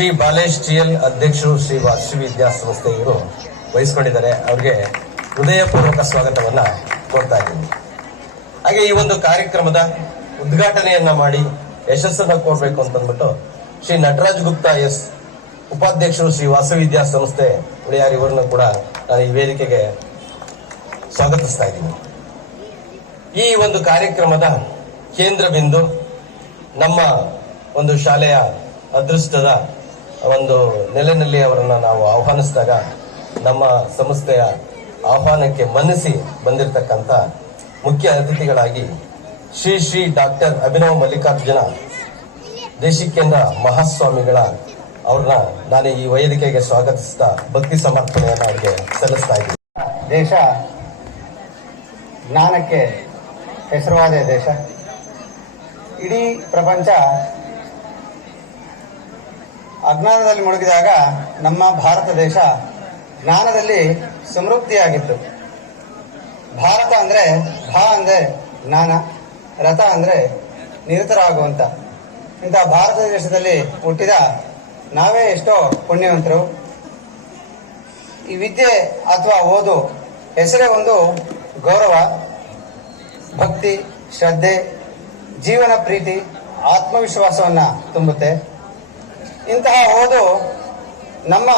Shri Balesh TL ಅಧ್ಯಕ್ಷರು ಶ್ರೀ ವಾಸವಿ ವಿದ್ಯಾಸಂಸ್ಥೆ ಇವರು ವಹಿಸಿಕೊಂಡಿದ್ದಾರೆ. ಅವರಿಗೆ ಹೃದಯಪೂರ್ವಕ ಸ್ವಾಗತವನ್ನ ಕೋರ್ತಾ ಇದ್ದೀನಿ. ಹಾಗೆ ಈ ಒಂದು ಕಾರ್ಯಕ್ರಮದ ಉದ್ಘಾಟನೆಯನ್ನ ಮಾಡಿ ಯಶಸ್ಸನ್ನ ಕೋರಬೇಕು ಅಂತಂದ್ಬಿಟ್ಟು ಶ್ರೀ ನಟರಾಜ್ ಗುಪ್ತಾ ಎಸ್ ಉಪಾಧ್ಯಕ್ಷರು ಶ್ರೀ ವಾಸವಿ ವಿದ್ಯಾಸಂಸ್ಥೆ ಉಳಿಯಾರ್ ಇವರನ್ನು ಕೂಡ ನಾನು ಈ ವೇದಿಕೆಗೆ ಸ್ವಾಗತಿಸ್ತಾ ಇದ್ದೀನಿ. ಈ ಒಂದು ಕಾರ್ಯಕ್ರಮದ ಕೇಂದ್ರ ಬಿಂದು ನಮ್ಮ ಒಂದು ಶಾಲೆಯ ಅದೃಷ್ಟದ ಒಂದು ನೆಲೆಯಲ್ಲಿ ಅವರನ್ನು ನಾವು ಆಹ್ವಾನಿಸಿದಾಗ ನಮ್ಮ ಸಂಸ್ಥೆಯ ಆಹ್ವಾನಕ್ಕೆ ಮನ್ನಿಸಿ ಬಂದಿರತಕ್ಕಂಥ ಮುಖ್ಯ ಅತಿಥಿಗಳಾಗಿ ಶ್ರೀ ಶ್ರೀ ಡಾಕ್ಟರ್ ಅಭಿನವ್ ಮಲ್ಲಿಕಾರ್ಜುನ ದೇಶಿಕೇಂದ್ರ ಮಹಾಸ್ವಾಮಿಗಳ ಅವ್ರನ್ನ ನಾನು ಈ ವೇದಿಕೆಗೆ ಸ್ವಾಗತಿಸ್ತಾ ಭಕ್ತಿ ಸಮರ್ಪಣೆಯನ್ನು ಅವರಿಗೆ ಸಲ್ಲಿಸ್ತಾ ಇದ್ದೀನಿ. ದೇಶ ಜ್ಞಾನಕ್ಕೆ ಹೆಸರುವಾದ ದೇಶ. ಇಡೀ ಪ್ರಪಂಚ ಅಜ್ಞಾನದಲ್ಲಿ ಮುಳುಗಿದಾಗ ನಮ್ಮ ಭಾರತ ದೇಶ ಜ್ಞಾನದಲ್ಲಿ ಸಮೃದ್ಧಿಯಾಗಿತ್ತು. ಭಾರತ ಅಂದ್ರೆ ಭಾ ಅಂದ್ರೆ ಜ್ಞಾನ, ರಥ ಅಂದ್ರೆ ನಿರತರಾಗುವಂತ ಇಂಥ ಭಾರತ ದೇಶದಲ್ಲಿ ಹುಟ್ಟಿದ ನಾವೇ ಎಷ್ಟೋ ಪುಣ್ಯವಂತರು. ಈ ವಿದ್ಯೆ ಅಥವಾ ಓದು ಹೆಸರೇ ಒಂದು ಗೌರವ, ಭಕ್ತಿ, ಶ್ರದ್ಧೆ, ಜೀವನ ಪ್ರೀತಿ, ಆತ್ಮವಿಶ್ವಾಸವನ್ನ ತುಂಬುತ್ತೆ. ಇಂತಹ ಓದು ನಮ್ಮ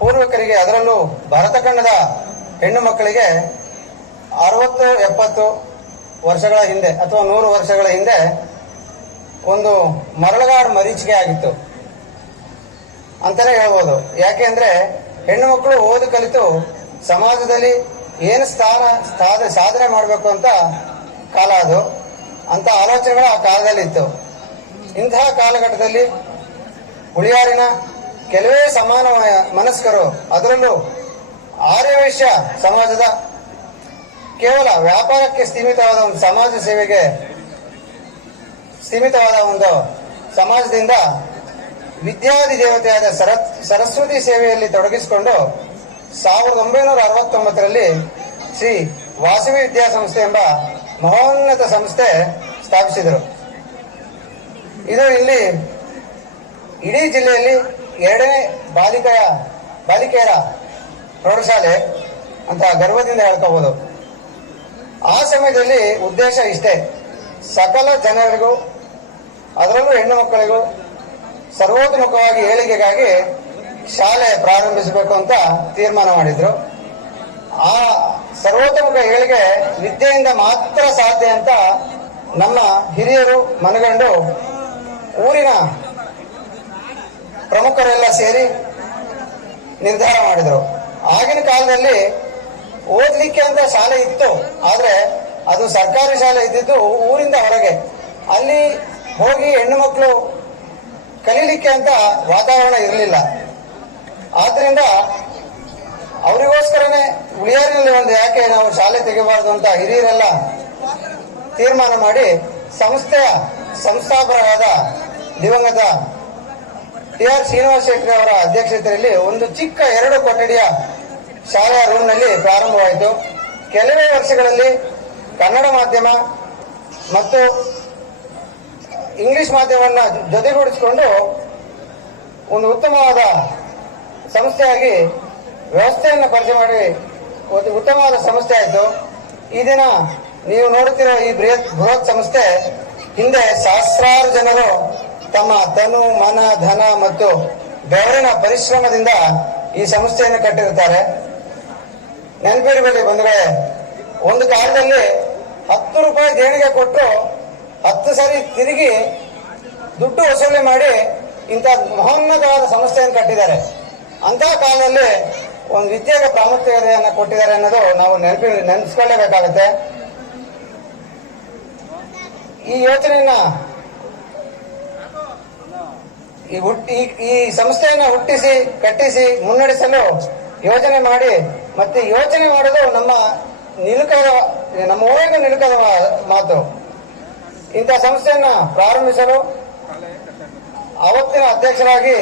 ಪೂರ್ವಿಕರಿಗೆ, ಅದರಲ್ಲೂ ಭರತಖಂಡದ ಹೆಣ್ಣು ಮಕ್ಕಳಿಗೆ 60-70 ವರ್ಷಗಳ ಹಿಂದೆ ಅಥವಾ 100 ವರ್ಷಗಳ ಹಿಂದೆ ಒಂದು ಮರಳುಗಾಡು ಮರೀಚಿಕೆ ಆಗಿತ್ತು ಅಂತಾನೆ ಹೇಳ್ಬೋದು. ಯಾಕೆ ಅಂದ್ರೆ ಹೆಣ್ಣು ಮಕ್ಕಳು ಓದು ಕಲಿತು ಸಮಾಜದಲ್ಲಿ ಏನು ಸಾಧನೆ ಮಾಡಬೇಕು ಅಂತ ಕಾಲ ಅದು. ಅಂತ ಆಲೋಚನೆಗಳು ಆ ಕಾಲದಲ್ಲಿ ಇತ್ತು. ಇಂತಹ ಕಾಲಘಟ್ಟದಲ್ಲಿ ಹುಳಿಯಾರಿನ ಕೆಲವೇ ಸಮಾನ ಮನಸ್ಕರು, ಅದರಲ್ಲೂ ಆರ್ಯವೈಶ್ಯ ಸಮಾಜದ ಕೇವಲ ವ್ಯಾಪಾರಕ್ಕೆ ಸೀಮಿತವಾದ ಒಂದು ಸಮಾಜ ಸೇವೆಗೆ ಸೀಮಿತವಾದ ಒಂದು ಸಮಾಜದಿಂದ ವಿದ್ಯಾದಿ ದೇವತೆಯಾದ ಸರಸ್ವತಿ ಸೇವೆಯಲ್ಲಿ ತೊಡಗಿಸಿಕೊಂಡು 1969ರಲ್ಲಿ ಶ್ರೀ ವಾಸವಿ ವಿದ್ಯಾಸಂಸ್ಥೆ ಎಂಬ ಮಹೋನ್ನತ ಸಂಸ್ಥೆ ಸ್ಥಾಪಿಸಿದರು. ಇದು ಇಲ್ಲಿ ಇಡೀ ಜಿಲ್ಲೆಯಲ್ಲಿ 2ನೇ ಬಾಲಿಕೆಯರ ಪ್ರೌಢಶಾಲೆ ಅಂತ ಗರ್ವದಿಂದ ಹೇಳ್ಕೋಬಹುದು. ಆ ಸಮಯದಲ್ಲಿ ಉದ್ದೇಶ ಇಷ್ಟೇ: ಸಕಲ ಜನರಿಗೂ, ಅದರಲ್ಲೂ ಹೆಣ್ಣು ಮಕ್ಕಳಿಗೂ ಸರ್ವೋನ್ಮುಖವಾಗಿ ಏಳಿಗೆಗಾಗಿ ಶಾಲೆ ಪ್ರಾರಂಭಿಸಬೇಕು ಅಂತ ತೀರ್ಮಾನ ಮಾಡಿದ್ರು. ಆ ಸರ್ವೋತ್ತಮುಖ ಏಳಿಗೆ ವಿದ್ಯೆಯಿಂದ ಮಾತ್ರ ಸಾಧ್ಯ ಅಂತ ನಮ್ಮ ಹಿರಿಯರು ಮನಗಂಡು ಊರಿನ ಪ್ರಮುಖರೆಲ್ಲ ಸೇರಿ ನಿರ್ಧಾರ ಮಾಡಿದ್ರು. ಆಗಿನ ಕಾಲದಲ್ಲಿ ಓದ್ಲಿಕ್ಕೆ ಅಂತ ಶಾಲೆ ಇತ್ತು, ಆದ್ರೆ ಅದು ಸರ್ಕಾರಿ ಶಾಲೆ ಇದ್ದಿದ್ದು ಊರಿಂದ ಹೊರಗೆ. ಅಲ್ಲಿ ಹೋಗಿ ಹೆಣ್ಣು ಮಕ್ಕಳು ಕಲೀಲಿಕ್ಕೆ ಅಂತ ವಾತಾವರಣ ಇರಲಿಲ್ಲ. ಆದ್ರಿಂದ ಅವರಿಗೋಸ್ಕರನೇ ಉಳಿಯಾರಿನಲ್ಲಿ ಒಂದು ಯಾಕೆ ನಾವು ಶಾಲೆ ತೆಗಿಬಾರದು ಅಂತ ಹಿರಿಯರೆಲ್ಲ ತೀರ್ಮಾನ ಮಾಡಿ ಸಂಸ್ಥೆಯ ಸಂಸ್ಥಾಪಕರಾದ ದಿವಂಗತ ಟಿ.ಆರ್. ಶ್ರೀನಿವಾಸ ಶೆಟ್ಟಿ ಅವರ ಅಧ್ಯಕ್ಷತೆಯಲ್ಲಿ ಒಂದು ಚಿಕ್ಕ 2 ಕೊಠಡಿಯ ಶಾಲೆಯ ರೂಮ್ನಲ್ಲಿ ಪ್ರಾರಂಭವಾಯಿತು. ಕೆಲವೇ ವರ್ಷಗಳಲ್ಲಿ ಕನ್ನಡ ಮಾಧ್ಯಮ ಮತ್ತು ಇಂಗ್ಲಿಷ್ ಮಾಧ್ಯಮವನ್ನು ಜೊತೆಗೂಡಿಸಿಕೊಂಡು ಒಂದು ಉತ್ತಮವಾದ ಸಂಸ್ಥೆಯಾಗಿ ವ್ಯವಸ್ಥೆಯನ್ನು ಪರಿಚಯ ಮಾಡಿ ಒಂದು ಉತ್ತಮವಾದ ಸಂಸ್ಥೆ ಆಯಿತು. ಈ ದಿನ ನೀವು ನೋಡುತ್ತಿರೋ ಈ ಬೃಹತ್ ಸಂಸ್ಥೆ ಹಿಂದೆ ಸಹಸ್ರಾರು ಜನರು ತಮ್ಮ ತನು, ಮನ, ಧನ ಮತ್ತು ಬೆವರಿನ ಪರಿಶ್ರಮದಿಂದ ಈ ಸಂಸ್ಥೆಯನ್ನು ಕಟ್ಟಿರುತ್ತಾರೆ. ನೆನಪಿರಬೇಡಿ ಬಂಧುಗಳೇ, ಒಂದು ಕಾಲದಲ್ಲಿ 10 ರೂಪಾಯಿ ದೇಣಿಗೆ ಕೊಟ್ಟು 10 ಸರಿ ತಿರುಗಿ ದುಡ್ಡು ವಸೂಲಿ ಮಾಡಿ ಇಂಥ ಮಹೋನ್ನತವಾದ ಸಂಸ್ಥೆಯನ್ನು ಕಟ್ಟಿದ್ದಾರೆ. ಅಂತಹ ಕಾಲದಲ್ಲಿ ಒಂದು ವಿದ್ಯೆಗೆ ಪ್ರಾಮುಖ್ಯತೆಯನ್ನು ಕೊಟ್ಟಿದ್ದಾರೆ ಅನ್ನೋದು ನಾವು ನೆನಪಿಸ್ಕೊಳ್ಳೇಬೇಕಾಗುತ್ತೆ. ಈ ಯೋಚನೆಯನ್ನ ಈ ಸಂಸ್ಥೆಯನ್ನ ಹುಟ್ಟಿಸಿ ಕಟ್ಟಿಸಿ ಮುನ್ನಡೆಸಲು ಯೋಜನೆ ಮಾಡಿ ಮತ್ತೆ ಯೋಚನೆ ಮಾಡೋದು ನಮ್ಮ ಊರಿನ ನಿಲುಕದ ಮಾತು. ಇಂಥ ಸಂಸ್ಥೆಯನ್ನ ಪ್ರಾರಂಭಿಸಲು ಅವತ್ತಿನ ಅಧ್ಯಕ್ಷರಾಗಿ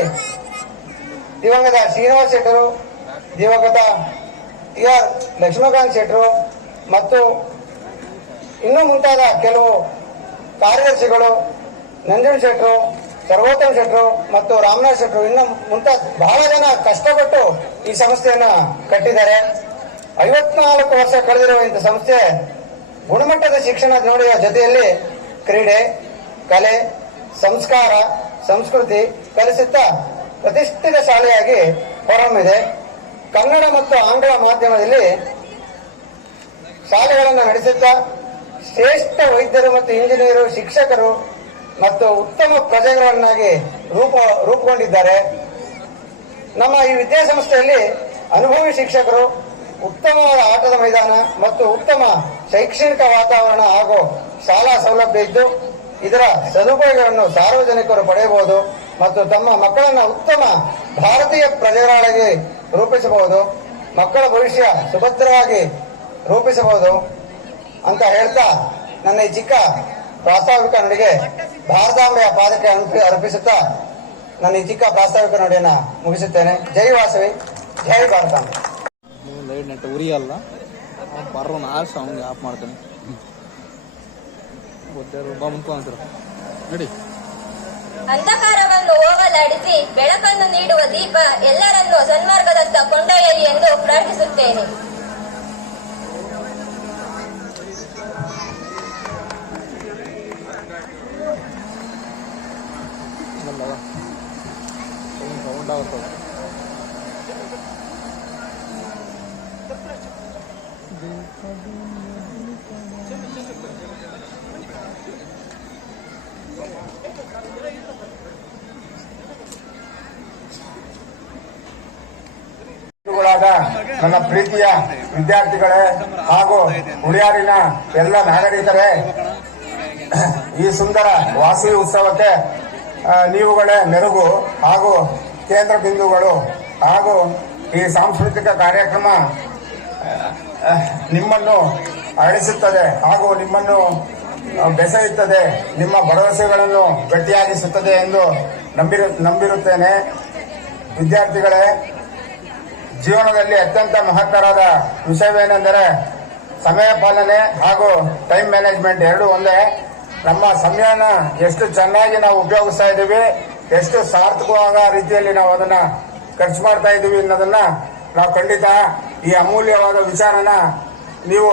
ದಿವಂಗತ ಶ್ರೀನಿವಾಸ ಶೆಟ್ಟರು, ದಿವಂಗತ ಟಿ.ಆರ್. ಲಕ್ಷ್ಮೀಕಾಂತ್ ಶೆಟ್ಟರು ಮತ್ತು ಇನ್ನೂ ಮುಂತಾದ ಕೆಲವು ಕಾರ್ಯದರ್ಶಿಗಳು, ನಂಜುಂಡ ಶೆಟ್ಟರು, ಸರ್ವೋತ್ತಮ್ ಶೆಟ್ರು ಮತ್ತು ರಾಮನಾಥ್ ಶೆಟ್ರು ಇನ್ನು ಮುಂತಾದ ಬಹಳ ಜನ ಕಷ್ಟಪಟ್ಟು ಈ ಸಂಸ್ಥೆಯನ್ನ ಕಟ್ಟಿದ್ದಾರೆ. 54 ವರ್ಷ ಕಳೆದಿರುವ ಇಂಥ ಸಂಸ್ಥೆ ಗುಣಮಟ್ಟದ ಶಿಕ್ಷಣ ನೋಡುವ ಜೊತೆಯಲ್ಲಿ ಕ್ರೀಡೆ, ಕಲೆ, ಸಂಸ್ಕಾರ, ಸಂಸ್ಕೃತಿ ಕಲಿಸುತ್ತಾ ಪ್ರತಿಷ್ಠಿತ ಶಾಲೆಯಾಗಿ ಹೊರಹೊಮ್ಮಿದೆ. ಕನ್ನಡ ಮತ್ತು ಆಂಗ್ಲ ಮಾಧ್ಯಮದಲ್ಲಿ ಶಾಲೆಗಳನ್ನು ನಡೆಸುತ್ತಾ ಶ್ರೇಷ್ಠ ವೈದ್ಯರು ಮತ್ತು ಇಂಜಿನಿಯರು, ಶಿಕ್ಷಕರು ಮತ್ತು ಉತ್ತಮ ಪ್ರಜೆಗಳನ್ನಾಗಿ ರೂಪುಗೊಂಡಿದ್ದಾರೆ. ನಮ್ಮ ಈ ವಿದ್ಯಾಸಂಸ್ಥೆಯಲ್ಲಿ ಅನುಭವಿ ಶಿಕ್ಷಕರು, ಉತ್ತಮವಾದ ಆಟದ ಮೈದಾನ ಮತ್ತು ಉತ್ತಮ ಶೈಕ್ಷಣಿಕ ವಾತಾವರಣ ಹಾಗೂ ಶಾಲಾ ಸೌಲಭ್ಯ ಇದ್ದು ಇದರ ಸದುಪಯೋಗಗಳನ್ನು ಸಾರ್ವಜನಿಕರು ಪಡೆಯಬಹುದು ಮತ್ತು ತಮ್ಮ ಮಕ್ಕಳನ್ನು ಉತ್ತಮ ಭಾರತೀಯ ಪ್ರಜೆಗಳಾಗಿ ರೂಪಿಸಬಹುದು, ಮಕ್ಕಳ ಭವಿಷ್ಯ ಸುಭದ್ರವಾಗಿ ರೂಪಿಸಬಹುದು ಅಂತ ಹೇಳ್ತಾ ನನ್ನ ಈ ಚಿಕ್ಕ ಪ್ರಾಸ್ತಾವಿಕ ನುಡಿಗೆ ಭಾರತಾಂಬೆಯ ಪಾದಕ್ಕೆ ಅರ್ಪಿಸುತ್ತಾ ನನ್ನ ಈ ಚಿಕ್ಕ ಪ್ರಾಸ್ತಾವಿಕ ನುಡಿಯನ್ನು ಮುಗಿಸುತ್ತೇನೆ. ಜೈ ವಾಸವಿ, ಜೈ ಭಾರತಾಂಬೆ. ಲೈಟ್ ನೆಟ್ ಉರಿಯಲ್ಲ ಬರೋಣ ಆರ್ಸ ಅವ್ನಿಗೆ ಆಫ್ ಮಾಡ್ತಾನೆ ಗೊತ್ತಾರು ಬಾ ಮುಂದ್ಕೊಂಡ್ರ ನಡಿ. ಅಂಧಕಾರವನ್ನು ಹೋಗಲಾಡಿಸಿ ಬೆಳಕನ್ನು ನೀಡುವ ದೀಪ ಎಲ್ಲರನ್ನೂ ಸನ್ಮಾರ್ಗದತ್ತ ಕೊಂಡೊಯ್ಯಲಿ ಎಂದು ಪ್ರಾರ್ಥಿಸುತ್ತೇನೆ. ಸೌಂಡ್ ಆಗುತ್ತೆ ನನ್ನ ಪ್ರೀತಿಯ ವಿದ್ಯಾರ್ಥಿಗಳೇ ಹಾಗೂ ಹುಳಿಯಾರಿನ ಎಲ್ಲ ನಾಗರಿಕರೇ, ಈ ಸುಂದರ ವಾಸವಿ ಉತ್ಸವಕ್ಕೆ ನೀವುಗಳೇ ಮೆರುಗು ಹಾಗೂ ಕೇಂದ್ರ ಬಿಂದುಗಳು ಹಾಗೂ ಈ ಸಾಂಸ್ಕೃತಿಕ ಕಾರ್ಯಕ್ರಮ ನಿಮ್ಮನ್ನು ಅರಳಿಸುತ್ತದೆ ಹಾಗೂ ನಿಮ್ಮನ್ನು ಬೆಸೆಯುತ್ತದೆ, ನಿಮ್ಮ ಭರವಸೆಗಳನ್ನು ಗಟ್ಟಿಯಾಗಿಸುತ್ತದೆ ಎಂದು ನಂಬಿರುತ್ತೇನೆ. ವಿದ್ಯಾರ್ಥಿಗಳೇ, ಜೀವನದಲ್ಲಿ ಅತ್ಯಂತ ಮಹತ್ತರವಾದ ವಿಷಯವೇನೆಂದರೆ ಸಮಯ ಪಾಲನೆ ಹಾಗೂ ಟೈಮ್ ಮ್ಯಾನೇಜ್ಮೆಂಟ್ ಎರಡೂ ಒಂದೇ. ನಮ್ಮ ಸಮಯನ ಎಷ್ಟು ಚೆನ್ನಾಗಿ ನಾವು ಉಪಯೋಗಿಸ್ತಾ ಇದ್ದೀವಿ, ಎಷ್ಟು ಸಾರ್ಥಕವಾದ ರೀತಿಯಲ್ಲಿ ನಾವು ಅದನ್ನ ಖರ್ಚು ಮಾಡ್ತಾ ಇದ್ದೀವಿ ಅನ್ನೋದನ್ನ ನಾವು ಖಂಡಿತ ಈ ಅಮೂಲ್ಯವಾದ ವಿಚಾರನ ನೀವು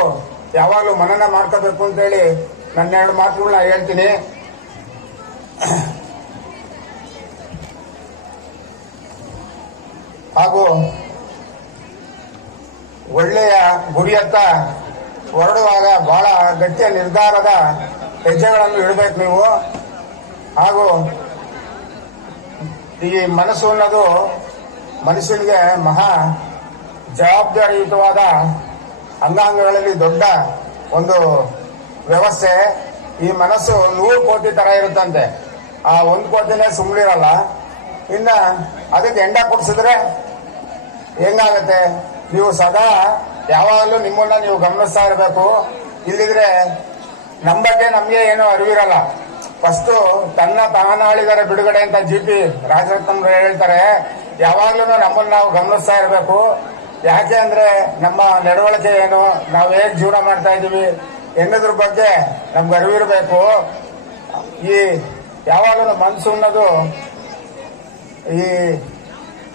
ಯಾವಾಗಲೂ ಮನನ ಮಾಡ್ಕೋಬೇಕು ಅಂತೇಳಿ ನನ್ನ 2 ಮಾತುಗಳನ್ನ ಹೇಳ್ತೀನಿ. ಹಾಗೂ ಒಳ್ಳೆಯ ಗುರಿಯತ್ತ ಹೊರಡುವಾಗ ಬಹಳ ಗಟ್ಟಿಯ ನಿರ್ಧಾರದ ಹೆಜ್ಜೆಗಳನ್ನು ಇಡಬೇಕು ನೀವು. ಹಾಗೂ ಈ ಮನಸ್ಸು ಅನ್ನೋದು ಮನುಷ್ಯನಿಗೆ ಮಹಾ ಜವಾಬ್ದಾರಿಯುತವಾದ ಅಂಗಾಂಗಗಳಲ್ಲಿ ದೊಡ್ಡ ಒಂದು ವ್ಯವಸ್ಥೆ. ಈ ಮನಸ್ಸು 100 ಕೋಟಿ ತರ ಇರುತ್ತಂತೆ. ಆ 1 ಕೋಟಿನೇ ಸುಮ್ಮನಿರಲ್ಲ. ಇನ್ನ ಅದಕ್ಕೆ ಎಂಡ ಕೊಡ್ಸಿದ್ರೆ ಹೆಂಗಾಗತ್ತೆ? ನೀವು ಸದಾ ಯಾವಾಗಲೂ ನಿಮ್ಮನ್ನ ನೀವು ಗಮನಿಸ್ತಾ ಇರಬೇಕು. ಇಲ್ಲಿದ್ರೆ ನಮ್ಮ ಬಗ್ಗೆ ನಮ್ಗೆ ಏನೋ ಅರಿವಿರಲ್ಲ. ಫಸ್ಟ್ ತನ್ನ ತಾನಾಳಿದರ ಬಿಡುಗಡೆ ಅಂತ GP ರಾಜರತ್ನಮ್ರು ಹೇಳ್ತಾರೆ. ಯಾವಾಗ್ಲೂ ನಮ್ಮನ್ನ ನಾವು ಗಮನಿಸ್ತಾ ಇರಬೇಕು. ಯಾಕೆ ಅಂದ್ರೆ ನಮ್ಮ ನಡವಳಿಕೆ ಏನು, ನಾವು ಹೇಗೆ ಜೀವನ ಮಾಡ್ತಾ ಇದೀವಿ ಎನ್ನೋದ್ರ ಬಗ್ಗೆ ನಮ್ಗೆ ಅರಿವಿರಬೇಕು. ಈ ಯಾವಾಗಲೂ ಮನಸ್ಸು ಅನ್ನೋದು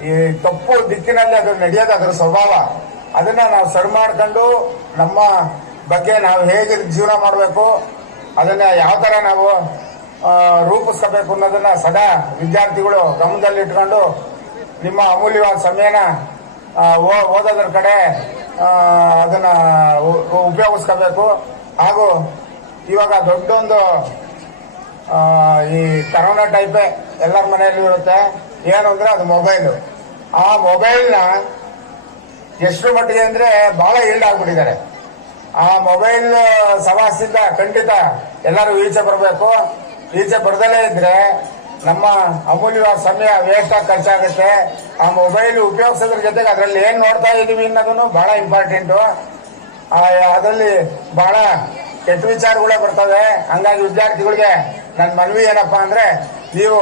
ಈ ತಪ್ಪು ದಿಕ್ಕಿನಲ್ಲಿ ಅದು ನಡೆಯೋದು ಅದರ ಸ್ವಭಾವ. ಅದನ್ನ ನಾವು ಸರಿ ಮಾಡ್ಕೊಂಡು ನಮ್ಮ ಬಗ್ಗೆ ನಾವು ಹೇಗೆ ಜೀವನ ಮಾಡಬೇಕು, ಅದನ್ನ ಯಾವ ತರ ನಾವು ರೂಪಿಸ್ಕೋಬೇಕು ಅನ್ನೋದನ್ನ ಸದಾ ವಿದ್ಯಾರ್ಥಿಗಳು ಗಮನದಲ್ಲಿ ಇಟ್ಕೊಂಡು ನಿಮ್ಮ ಅಮೂಲ್ಯವಾದ ಸಮಯನ ಓದೋದ್ರ ಕಡೆ ಅದನ್ನ ಉಪಯೋಗಿಸ್ಕೋಬೇಕು. ಹಾಗೂ ಇವಾಗ ದೊಡ್ಡೊಂದು ಈ ಕರೋನಾ ಟೈಪೇ ಎಲ್ಲರ ಮನೆಯಲ್ಲೂ ಇರುತ್ತೆ. ಏನು ಅಂದ್ರೆ ಅದು ಮೊಬೈಲು. ಆ ಮೊಬೈಲ್ನ ಎಷ್ಟು ಮಟ್ಟಿಗೆ ಅಂದ್ರೆ ಬಹಳ ಈಲ್ಡ್ ಆಗ್ಬಿಟ್ಟಿದ್ದಾರೆ. ಆ ಮೊಬೈಲ್ ಸವಾಸದಿಂದ ಖಂಡಿತ ಎಲ್ಲರೂ ಈಚೆ ಬರಬೇಕು. ಈಚೆ ಬರ್ದಲೇ ಇದ್ರೆ ನಮ್ಮ ಅಮೂಲ್ಯವಾದ ಸಮಯ ವೇಸ್ಟ್ ಆಗಿ ಖರ್ಚಾಗುತ್ತೆ. ಆ ಮೊಬೈಲ್ ಉಪಯೋಗಿಸೋದ್ರ ಜೊತೆಗೆ ಅದರಲ್ಲಿ ಏನ್ ನೋಡ್ತಾ ಇದೀವಿ ಅನ್ನೋದನ್ನು ಬಹಳ ಇಂಪಾರ್ಟೆಂಟು. ಅದರಲ್ಲಿ ಬಹಳ ಕೆಟ್ಟ ವಿಚಾರಗಳೇ ಬರ್ತವೆ. ಹಂಗಾಗಿ ವಿದ್ಯಾರ್ಥಿಗಳಿಗೆ ನನ್ನ ಮನವಿ ಏನಪ್ಪಾ ಅಂದ್ರೆ ನೀವು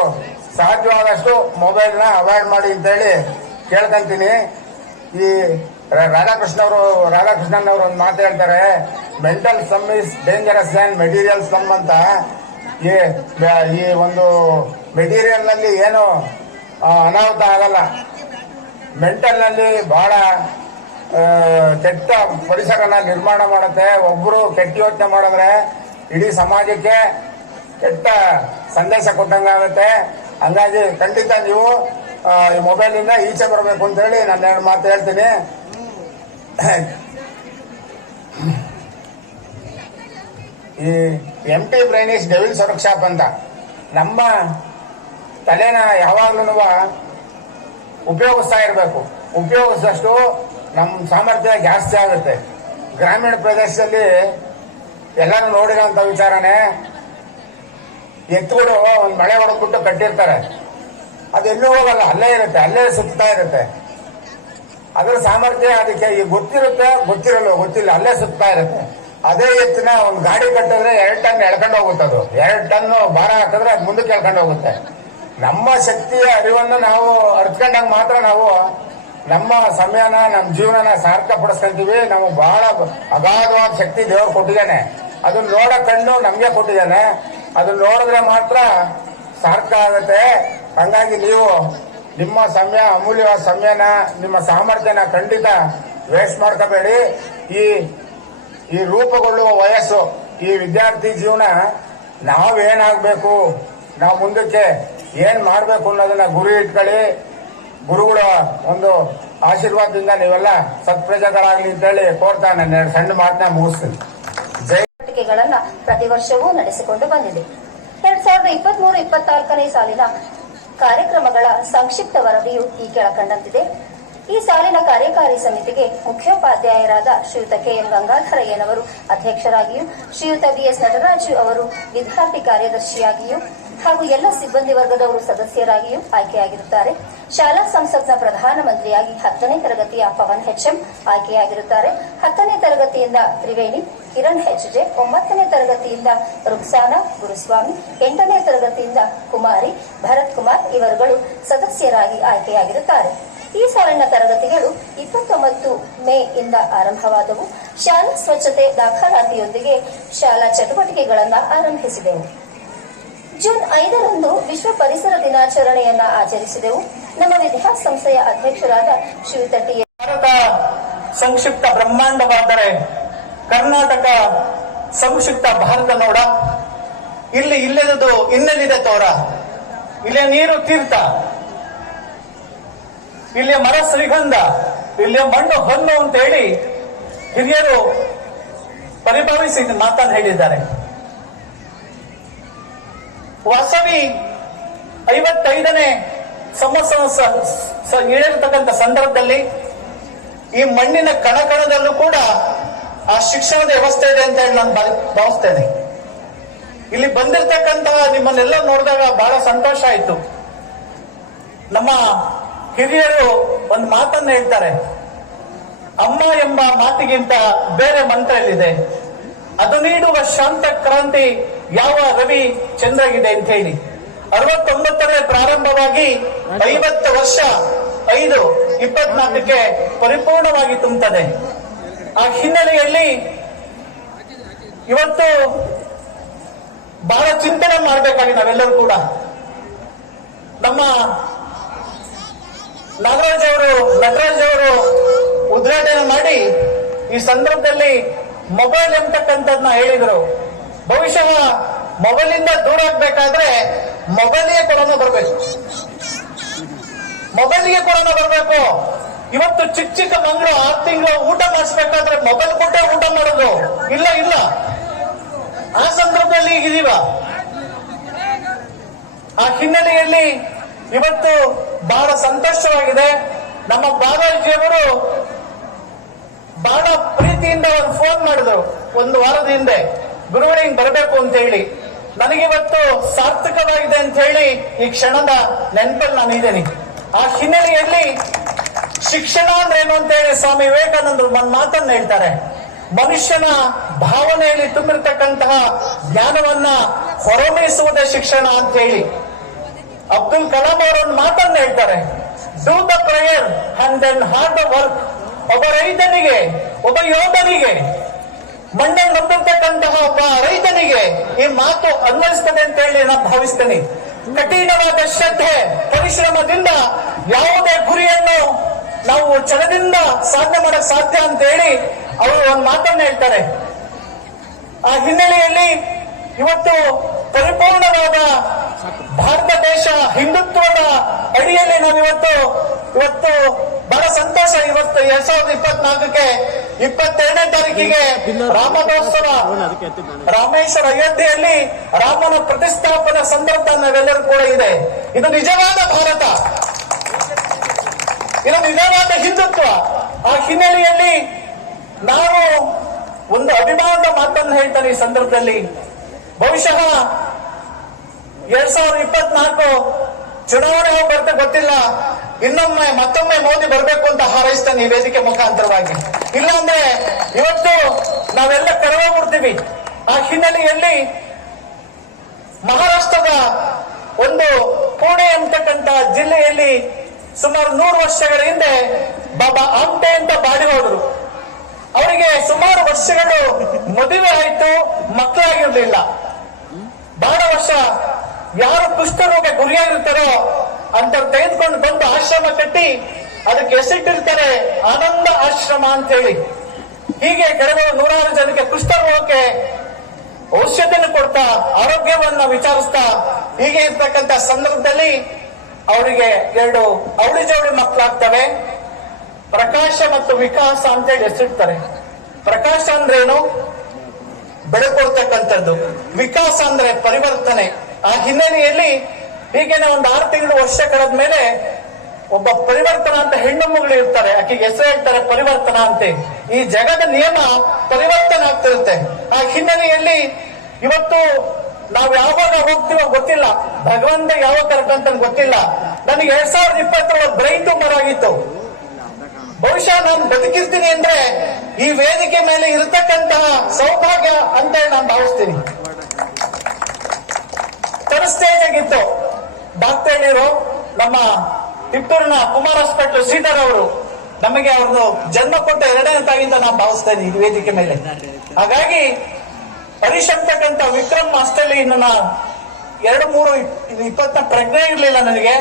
ಸಾಧ್ಯವಾದಷ್ಟು ಮೊಬೈಲ್ನ ಅವಾಯ್ಡ್ ಮಾಡಿ ಅಂತೇಳಿ ಕೇಳ್ಕೊಂತೀನಿ. ಈ ರಾಧಾಕೃಷ್ಣನ್ ಅವರು ಒಂದು ಮಾತು ಹೇಳ್ತಾರೆ, mentalism is dangerous and materialism ಅಂತ. ಈ ಒಂದು ಮೆಟೀರಿಯಲ್ನಲ್ಲಿ ಏನು ಅನಾಹುತ ಆಗಲ್ಲ. ಮೆಂಟಲ್ನಲ್ಲಿ ಬಹಳ ಕೆಟ್ಟ ಪರಿಸರನ ನಿರ್ಮಾಣ ಮಾಡುತ್ತೆ. ಒಬ್ಬರು ಕೆಟ್ಟ ಯೋಚನೆ ಮಾಡಿದ್ರೆ ಇಡೀ ಸಮಾಜಕ್ಕೆ ಕೆಟ್ಟ ಸಂದೇಶ ಕೊಟ್ಟಂಗಾಗುತ್ತೆ. ಹಂಗಾಗಿ ಖಂಡಿತ ನೀವು ಈ ಮೊಬೈಲಿಂದ ಈಚೆ ಬರಬೇಕು ಅಂತೇಳಿ ನಾನು 2 ಮಾತು ಹೇಳ್ತೀನಿ. ಈ ಎಂಟಿ ಬ್ರೈನ್ ಇಸ್ ಡೆವಿಲ್ಸ್ ವರ್ಕ್ಶಾಪ್ ಅಂತ ನಮ್ಮ ತಲೆನ ಯಾವಾಗ್ಲೂ ಉಪಯೋಗಿಸ್ತಾ ಇರಬೇಕು. ಉಪಯೋಗಿಸಿದಷ್ಟು ನಮ್ಮ ಸಾಮರ್ಥ್ಯ ಜಾಸ್ತಿ ಆಗುತ್ತೆ. ಗ್ರಾಮೀಣ ಪ್ರದೇಶದಲ್ಲಿ ಎಲ್ಲರೂ ನೋಡಿರೋಂಥ ವಿಚಾರನೆ, ಎತ್ತುಗಳು ಒಂದು ಮಳೆ ಹೊಡೆದ್ಬಿಟ್ಟು ಕಟ್ಟಿರ್ತಾರೆ, ಅದೆಲ್ಲೂ ಹೋಗಲ್ಲ, ಅಲ್ಲೇ ಇರುತ್ತೆ, ಅಲ್ಲೇ ಸುತ್ತಾ ಇರುತ್ತೆ. ಅದರ ಸಾಮರ್ಥ್ಯ ಅದಕ್ಕೆ ಗೊತ್ತಿರುತ್ತೆ, ಗೊತ್ತಿಲ್ಲ, ಅಲ್ಲೇ ಸುತ್ತಾ ಇರುತ್ತೆ. ಅದೇ ಎತ್ತಿನ ಒಂದು ಗಾಡಿ ಕಟ್ಟಿದ್ರೆ 2 ಟನ್ ಎಳ್ಕೊಂಡು ಹೋಗುತ್ತೆ. ಅದು 2 ಟನ್ ಭಾರ ಹಾಕಿದ್ರೆ ಅದು ಮುಂದಕ್ಕೆ ಎಳ್ಕೊಂಡು ಹೋಗುತ್ತೆ. ನಮ್ಮ ಶಕ್ತಿಯ ಅರಿವನ್ನು ನಾವು ಅರ್ತ್ಕೊಂಡಾಗ ಮಾತ್ರ ನಾವು ನಮ್ಮ ಸಮಯನ, ನಮ್ಮ ಜೀವನನ ಸಾರ್ಥಕ ಪಡಿಸ್ಕೊಂತೀವಿ. ನಮಗೆ ಬಹಳ ಅಗಾಧವಾದ ಶಕ್ತಿ ದೇವರು ಕೊಟ್ಟಿದ್ದಾನೆ. ಅದನ್ನ ನೋಡೋ ಕಣ್ಣು ನಮಗೆ ಕೊಟ್ಟಿದ್ದಾನೆ. ಅದನ್ನ ನೋಡಿದ್ರೆ ಮಾತ್ರ ಸಾರ್ಥಕ ಆಗುತ್ತೆ. ಹಂಗಾಗಿ ನೀವು ನಿಮ್ಮ ಸಮಯ, ಅಮೂಲ್ಯವಾದ ಸಮಯನ, ನಿಮ್ಮ ಸಾಮರ್ಥ್ಯನ ಖಂಡಿತ ವೇಸ್ಟ್ ಮಾಡ್ಕೋಬೇಡಿ. ಈ ರೂಪುಗೊಳ್ಳುವ ವಯಸ್ಸು, ಈ ವಿದ್ಯಾರ್ಥಿ ಜೀವನ, ನಾವೇನಾಗಬೇಕು, ನಾವು ಮುಂದಕ್ಕೆ ಏನ್ ಮಾಡಬೇಕು ಅನ್ನೋದನ್ನ ಗುರಿ ಇಟ್ಕೊಳ್ಳಿ. ಗುರುಗಳ ಒಂದು ಆಶೀರ್ವಾದದಿಂದ ನೀವೆಲ್ಲ ಸತ್ಪ್ರಜೆಗಳಾಗ್ಲಿ ಅಂತೇಳಿ ಕೋರ್ತಾ ನನ್ನ 2 ಸಣ್ಣ ಮಾತನ್ನ ಮುಗಿಸ್ತೀನಿ. ಚಟುವಟಿಕೆಗಳನ್ನ ಪ್ರತಿ ವರ್ಷವೂ ನಡೆಸಿಕೊಂಡು ಬಂದಿದೆ. 2023-24ನೇ ಸಾಲಿನ ಕಾರ್ಯಕ್ರಮಗಳ ಸಂಕ್ಷಿಪ್ತ ವರದಿಯು ಈ ಕೆಳಕಂಡಂತಿದೆ. ಈ ಸಾಲಿನ ಕಾರ್ಯಕಾರಿ ಸಮಿತಿಗೆ ಮುಖ್ಯೋಪಾಧ್ಯಾಯರಾದ ಶ್ರೀಯುತ KM ಗಂಗಾಧರಯ್ಯನವರು ಅಧ್ಯಕ್ಷರಾಗಿಯೂ, ಶ್ರೀಯುತ BS ನಟರಾಜು ಅವರು ವಿದ್ಯಾರ್ಥಿ ಕಾರ್ಯದರ್ಶಿಯಾಗಿಯೂ ಹಾಗೂ ಎಲ್ಲ ಸಿಬ್ಬಂದಿ ವರ್ಗದವರು ಸದಸ್ಯರಾಗಿಯೂ ಆಯ್ಕೆಯಾಗಿರುತ್ತಾರೆ. ಶಾಲಾ ಸಂಸತ್ನ ಪ್ರಧಾನಮಂತ್ರಿಯಾಗಿ 10ನೇ ತರಗತಿಯ ಪವನ್ HM ಆಯ್ಕೆಯಾಗಿರುತ್ತಾರೆ. 10ನೇ ತರಗತಿಯಿಂದ ತ್ರಿವೇಣಿ, ಕಿರಣ್ HJ, 9ನೇ ತರಗತಿಯಿಂದ ರುಕ್ಸಾನಾ ಗುರುಸ್ವಾಮಿ, 8ನೇ ತರಗತಿಯಿಂದ ಕುಮಾರಿ, ಭರತ್ ಕುಮಾರ್ ಇವರುಗಳು ಸದಸ್ಯರಾಗಿ ಆಯ್ಕೆಯಾಗಿರುತ್ತಾರೆ. ಈ ಸಾಲಿನ ತರಗತಿಗಳು 29 ಮೇ ಇಂದ ಆರಂಭವಾದವು. ಶಾಲಾ ಸ್ವಚ್ಛತೆ ದಾಖಲಾತಿಯೊಂದಿಗೆ ಶಾಲಾ ಚಟುವಟಿಕೆಗಳನ್ನು ಆರಂಭಿಸಿದೆವು. ಜೂನ್ 5ರಂದು ವಿಶ್ವ ಪರಿಸರ ದಿನಾಚರಣೆಯನ್ನ ಆಚರಿಸಿದೆವು. ನಮ್ಮ ವಿದ್ಯಾಸಂಸ್ಥೆಯ ಅಧ್ಯಕ್ಷರಾದ ಶ್ರೀಯುತ ಟಿ. ಭಾರತ ಸಂಕ್ಷಿಪ್ತ ಬ್ರಹ್ಮಾಂಡವಾದರೆ ಕರ್ನಾಟಕ ಸಂಕ್ಷಿಪ್ತ ಭಾರತ ನೋಡ. ಇಲ್ಲದು ಇನ್ನೆಲ್ಲಿದೆ ತೋರ. ಇಲ್ಲಿಯ ನೀರು ತೀರ್ಥ, ಇಲ್ಲಿಯ ಮರ ಶ್ರೀಗಂಧ, ಇಲ್ಲಿಯ ಮಣ್ಣು ಹೊನ್ನು ಅಂತ ಹೇಳಿ ಹಿರಿಯರು ಪರಿಭಾವಿಸಿ ಮಾತನ್ನು ಹೇಳಿದ್ದಾರೆ. ವಾಸವಿ 55ನೇ ಸಂವತ್ಸರ ಹೇಳಿರ್ತಕ್ಕಂಥ ಸಂದರ್ಭದಲ್ಲಿ ಈ ಮಣ್ಣಿನ ಕಣಕಣದಲ್ಲೂ ಕೂಡ ಆ ಶಿಕ್ಷಣದ ವ್ಯವಸ್ಥೆ ಇದೆ ಅಂತ ಹೇಳಿ ನಾನು ಭಾವಿಸ್ತೇನೆ. ಇಲ್ಲಿ ಬಂದಿರತಕ್ಕಂತಹ ನಿಮ್ಮನ್ನೆಲ್ಲ ನೋಡಿದಾಗ ಬಹಳ ಸಂತೋಷ ಆಯಿತು. ನಮ್ಮ ಹಿರಿಯರು ಒಂದು ಮಾತನ್ನ ಹೇಳ್ತಾರೆ, ಅಮ್ಮ ಎಂಬ ಮಾತಿಗಿಂತ ಬೇರೆ ಮಂತ್ರ ಇಲ್ಲಿದೆ, ಅದು ನೀಡುವ ಶಾಂತ ಕ್ರಾಂತಿ ಯಾವ ರವಿ ಚಂದ್ರಗಿದೆ ಅಂತ ಹೇಳಿ. 69ನೇ ಪ್ರಾರಂಭವಾಗಿ 50 ವರ್ಷ 5/24ಕ್ಕೆ ಪರಿಪೂರ್ಣವಾಗಿ ತುಂಬುತ್ತದೆ. ಆ ಹಿನ್ನೆಲೆಯಲ್ಲಿ ಇವತ್ತು ಬಹಳ ಚಿಂತನೆ ಮಾಡಬೇಕಾಗಿ ನಾವೆಲ್ಲರೂ ಕೂಡ. ನಮ್ಮ ನಟರಾಜ್ ಅವರು ಉದ್ಘಾಟನೆ ಮಾಡಿ ಈ ಸಂದರ್ಭದಲ್ಲಿ ಮೊಬೈಲ್ ಎಂಬತಕ್ಕಂಥದ್ದನ್ನ ಹೇಳಿದ್ರು. ಬಹುಶಃ ಮೊಬೈಲಿಂದ ದೂರ ಆಗ್ಬೇಕಾದ್ರೆ ಮೊಬೈಲ್ಗೆ ಕೊರೋನಾ ಬರಬೇಕು. ಇವತ್ತು ಚಿಕ್ಕ ಮಕ್ಕಳು 6 ತಿಂಗಳು ಊಟ ಮಾಡಿಸ್ಬೇಕಾದ್ರೆ ಮೊಬೈಲ್ ಕೊಟ್ಟೆ ಊಟ ಮಾಡೋದು ಇಲ್ಲ. ಆ ಸಂದರ್ಭದಲ್ಲಿ ಈಗಿದೀವ. ಆ ಹಿನ್ನೆಲೆಯಲ್ಲಿ ಇವತ್ತು ಬಹಳ ಸಂತೋಷವಾಗಿದೆ. ನಮ್ಮ ಬಾಬಾಜಿಯವರು ಬಹಳ ಪ್ರೀತಿಯಿಂದ ಒಂದು ಫೋನ್ ಮಾಡಿದ್ರು 1 ವಾರದ ಹಿಂದೆ, ಗುರುಗಳಿಗೆ ಬರಬೇಕು ಅಂತ ಹೇಳಿ. ನನಗಿವತ್ತು ಸಾರ್ಥಕವಾಗಿದೆ ಅಂತ ಹೇಳಿ ಈ ಕ್ಷಣದ ನೆನಪಲ್ಲಿ ನಾನು ಇದ್ದೇನೆ. ಆ ಹಿನ್ನೆಲೆಯಲ್ಲಿ ಶಿಕ್ಷಣ ಅಂದ್ರೆ ಏನು ಅಂತ ಹೇಳಿ ಸ್ವಾಮಿ ವಿವೇಕಾನಂದರು ಒಂದು ಮಾತನ್ನ ಹೇಳ್ತಾರೆ, ಮನುಷ್ಯನ ಭಾವನೆಯಲ್ಲಿ ತುಂಬಿರ್ತಕ್ಕಂತಹ ಜ್ಞಾನವನ್ನ ಹೊರಮೀಸುವುದೇ ಶಿಕ್ಷಣ ಅಂತ ಹೇಳಿ. ಅಬ್ದುಲ್ ಕಲಾಂ ಅವರು ಒಂದು ಮಾತನ್ನ ಹೇಳ್ತಾರೆ, do the prayer and then hard the work. ಒಬ್ಬ ರೈತನಿಗೆ, ಒಬ್ಬ ಯೋಧನಿಗೆ, ಮಣ್ಣನ್ನು ನಂಬಿರ್ತಕ್ಕಂತಹ ಒಬ್ಬ ರೈತನಿಗೆ ಈ ಮಾತು ಅನ್ವಯಿಸ್ತದೆ ಅಂತ ಹೇಳಿ ನಾನು ಭಾವಿಸ್ತೇನೆ. ಕಠಿಣವಾದ ಶ್ರದ್ಧೆ ಪರಿಶ್ರಮದಿಂದ ಯಾವುದೇ ಗುರಿಯನ್ನು ನಾವು ಛಲದಿಂದ ಸಾಧನೆ ಮಾಡಕ್ ಸಾಧ್ಯ ಅಂತ ಹೇಳಿ ಅವರು ಒಂದು ಮಾತನ್ನ ಹೇಳ್ತಾರೆ. ಆ ಹಿನ್ನೆಲೆಯಲ್ಲಿ ಇವತ್ತು ಪರಿಪೂರ್ಣವಾದ ಭಾರತ ದೇಶ ಹಿಂದುತ್ವದ ಅಡಿಯಲ್ಲಿ ನಾವು ಇವತ್ತು ಬಹಳ ಸಂತೋಷ. ಇವತ್ತು 2024ಕ್ಕೆ 22ನೇ ತಾರೀಕಿಗೆ ರಾಮೋತ್ಸವ ರಾಮೇಶ್ವರ ಅಯೋಧ್ಯೆಯಲ್ಲಿ ರಾಮನ ಪ್ರತಿಷ್ಠಾಪನಾ ಸಂದರ್ಭ ನಾವೆಲ್ಲರೂ ಕೂಡ ಇದೆ. ಇದು ನಿಜವಾದ ಭಾರತ, ಇದು ನಿಜವಾದ ಹಿಂದುತ್ವ. ಆ ಹಿನ್ನೆಲೆಯಲ್ಲಿ ನಾನು ಒಂದು ಅಭಿಮಾನದ ಮಾತನ್ನು ಹೇಳ್ತಾರೆ ಈ ಸಂದರ್ಭದಲ್ಲಿ. ಬಹುಶಃ 2024 ಚುನಾವಣೆ ಹೋಗಿ ಬರ್ತಾ ಗೊತ್ತಿಲ್ಲ, ಮತ್ತೊಮ್ಮೆ ಮೋದಿ ಬರಬೇಕು ಅಂತ ಹಾರೈಸ್ತಾನೆ ಈ ವೇದಿಕೆ ಮುಖಾಂತರವಾಗಿ. ಇಲ್ಲಾಂದ್ರೆ ಇವತ್ತು ನಾವೆಲ್ಲ ಕರಗೋಗ್ಬಿಡ್ತೀವಿ. ಆ ಹಿನ್ನೆಲೆಯಲ್ಲಿ ಮಹಾರಾಷ್ಟ್ರದ ಒಂದು ಪುಣೆ ಅಂತಕ್ಕಂಥ ಜಿಲ್ಲೆಯಲ್ಲಿ ಸುಮಾರು 100 ವರ್ಷಗಳ ಹಿಂದೆ ಬಾಬಾ ಆಮ್ಟೆ ಅಂತ ಬಾಡಿ ಹೋದರು. ಅವರಿಗೆ ಸುಮಾರು ವರ್ಷಗಳು ಮದುವೆ ಆಯ್ತು, ಮಕ್ಕಳಾಗಿರ್ಲಿಲ್ಲ. ಬಹಳ ವರ್ಷ ಯಾರು ಕುಷ್ಠರೋಗ ಗುರಿಯಾಗಿರ್ತಾರೋ ಅಂತ ತೆಗೆದುಕೊಂಡು ಬಂದು ಆಶ್ರಮ ಕಟ್ಟಿ ಅದಕ್ಕೆ ಹೆಸರಿಟ್ಟಿರ್ತಾರೆ ಆನಂದ ಆಶ್ರಮ ಅಂತ ಹೇಳಿ. ಹೀಗೆ ಕೆಲವು 100 ಜನಕ್ಕೆ ಕುಷ್ಠರೋಗಕ್ಕೆ ಔಷಧಿಯನ್ನು ಕೊಡ್ತಾ ಆರೋಗ್ಯವನ್ನ ವಿಚಾರಿಸ್ತಾ ಹೀಗೆ ಇರ್ತಕ್ಕಂಥ ಸಂದರ್ಭದಲ್ಲಿ ಅವರಿಗೆ 2 ಅವಳಿ ಜವಳಿ ಮಕ್ಕಳಾಗ್ತವೆ. ಪ್ರಕಾಶ ಮತ್ತು ವಿಕಾಸ ಅಂತೇಳಿ ಹೆಸರಿಡ್ತಾರೆ. ಪ್ರಕಾಶ ಅಂದ್ರೇನು? ಬೆಳಕೊಡ್ತಕ್ಕಂಥದ್ದು. ವಿಕಾಸ ಅಂದ್ರೆ ಪರಿವರ್ತನೆ. ಆ ಹಿನ್ನೆಲೆಯಲ್ಲಿ ಹೀಗೇನೆ ಒಂದು 6 ತಿಂಗಳು ವರ್ಷ ಕಳೆದ ಮೇಲೆ ಒಬ್ಬ ಪರಿವರ್ತನಾ ಅಂತ ಹೆಣ್ಣು ಮಗಳು ಇರ್ತಾರೆ. ಆಕೆಗೆ ಹೆಸರು ಹೇಳ್ತಾರೆ ಪರಿವರ್ತನಾ ಅಂತ. ಈ ಜಗದ ನಿಯಮ ಪರಿವರ್ತನೆ ಆಗ್ತಿರುತ್ತೆ. ಆ ಹಿನ್ನೆಲೆಯಲ್ಲಿ ಇವತ್ತು ನಾವು ಯಾವಾಗ ಹೋಗ್ತೀವೋ ಗೊತ್ತಿಲ್ಲ, ಭಗವಂತ ಯಾವಾಗ ಕರ್ಕಂತ ಗೊತ್ತಿಲ್ಲ. ನನಗೆ 2020 ಬ್ರೈನ್ ಟ್ಯೂಮರ್ ಆಗಿತ್ತು. ಬಹುಶಃ ನಾನು ಬದುಕಿರ್ತೀನಿ ಅಂದ್ರೆ ಈ ವೇದಿಕೆ ಮೇಲೆ ಇರತಕ್ಕಂತಹ ಸೌಭಾಗ್ಯ ಅಂತ ನಾನು ಭಾವಿಸ್ತೀನಿ. ಸ್ಟೇಜ್ ಆಗಿತ್ತು. ಡಾಕ್ಟರ್ ಹೇಳಿರು, ನಮ್ಮ ತಿಪ್ಪೂರಿನ ಕುಮಾರ್ ಹಾಸ್ಪಿಟಲ್ ಶ್ರೀಧರ್ ಅವರು ನಮಗೆ ಅವ್ರದ್ದು ಜನ್ಮ ಕೊಟ್ಟ 2ನೇ ತಾಯಿಯಿಂದ ನಾನು ಭಾವಿಸ್ತೇನೆ ಈ ವೇದಿಕೆ ಮೇಲೆ. ಹಾಗಾಗಿ ಹರೀಶ್ ಅಂತಕ್ಕಂಥ ವಿಕ್ರಮ್ ಅಷ್ಟಲ್ಲಿ ನನ್ನ 2-3-20 ಪ್ರಜ್ಞೆ ಇರ್ಲಿಲ್ಲ ನನಗೆ.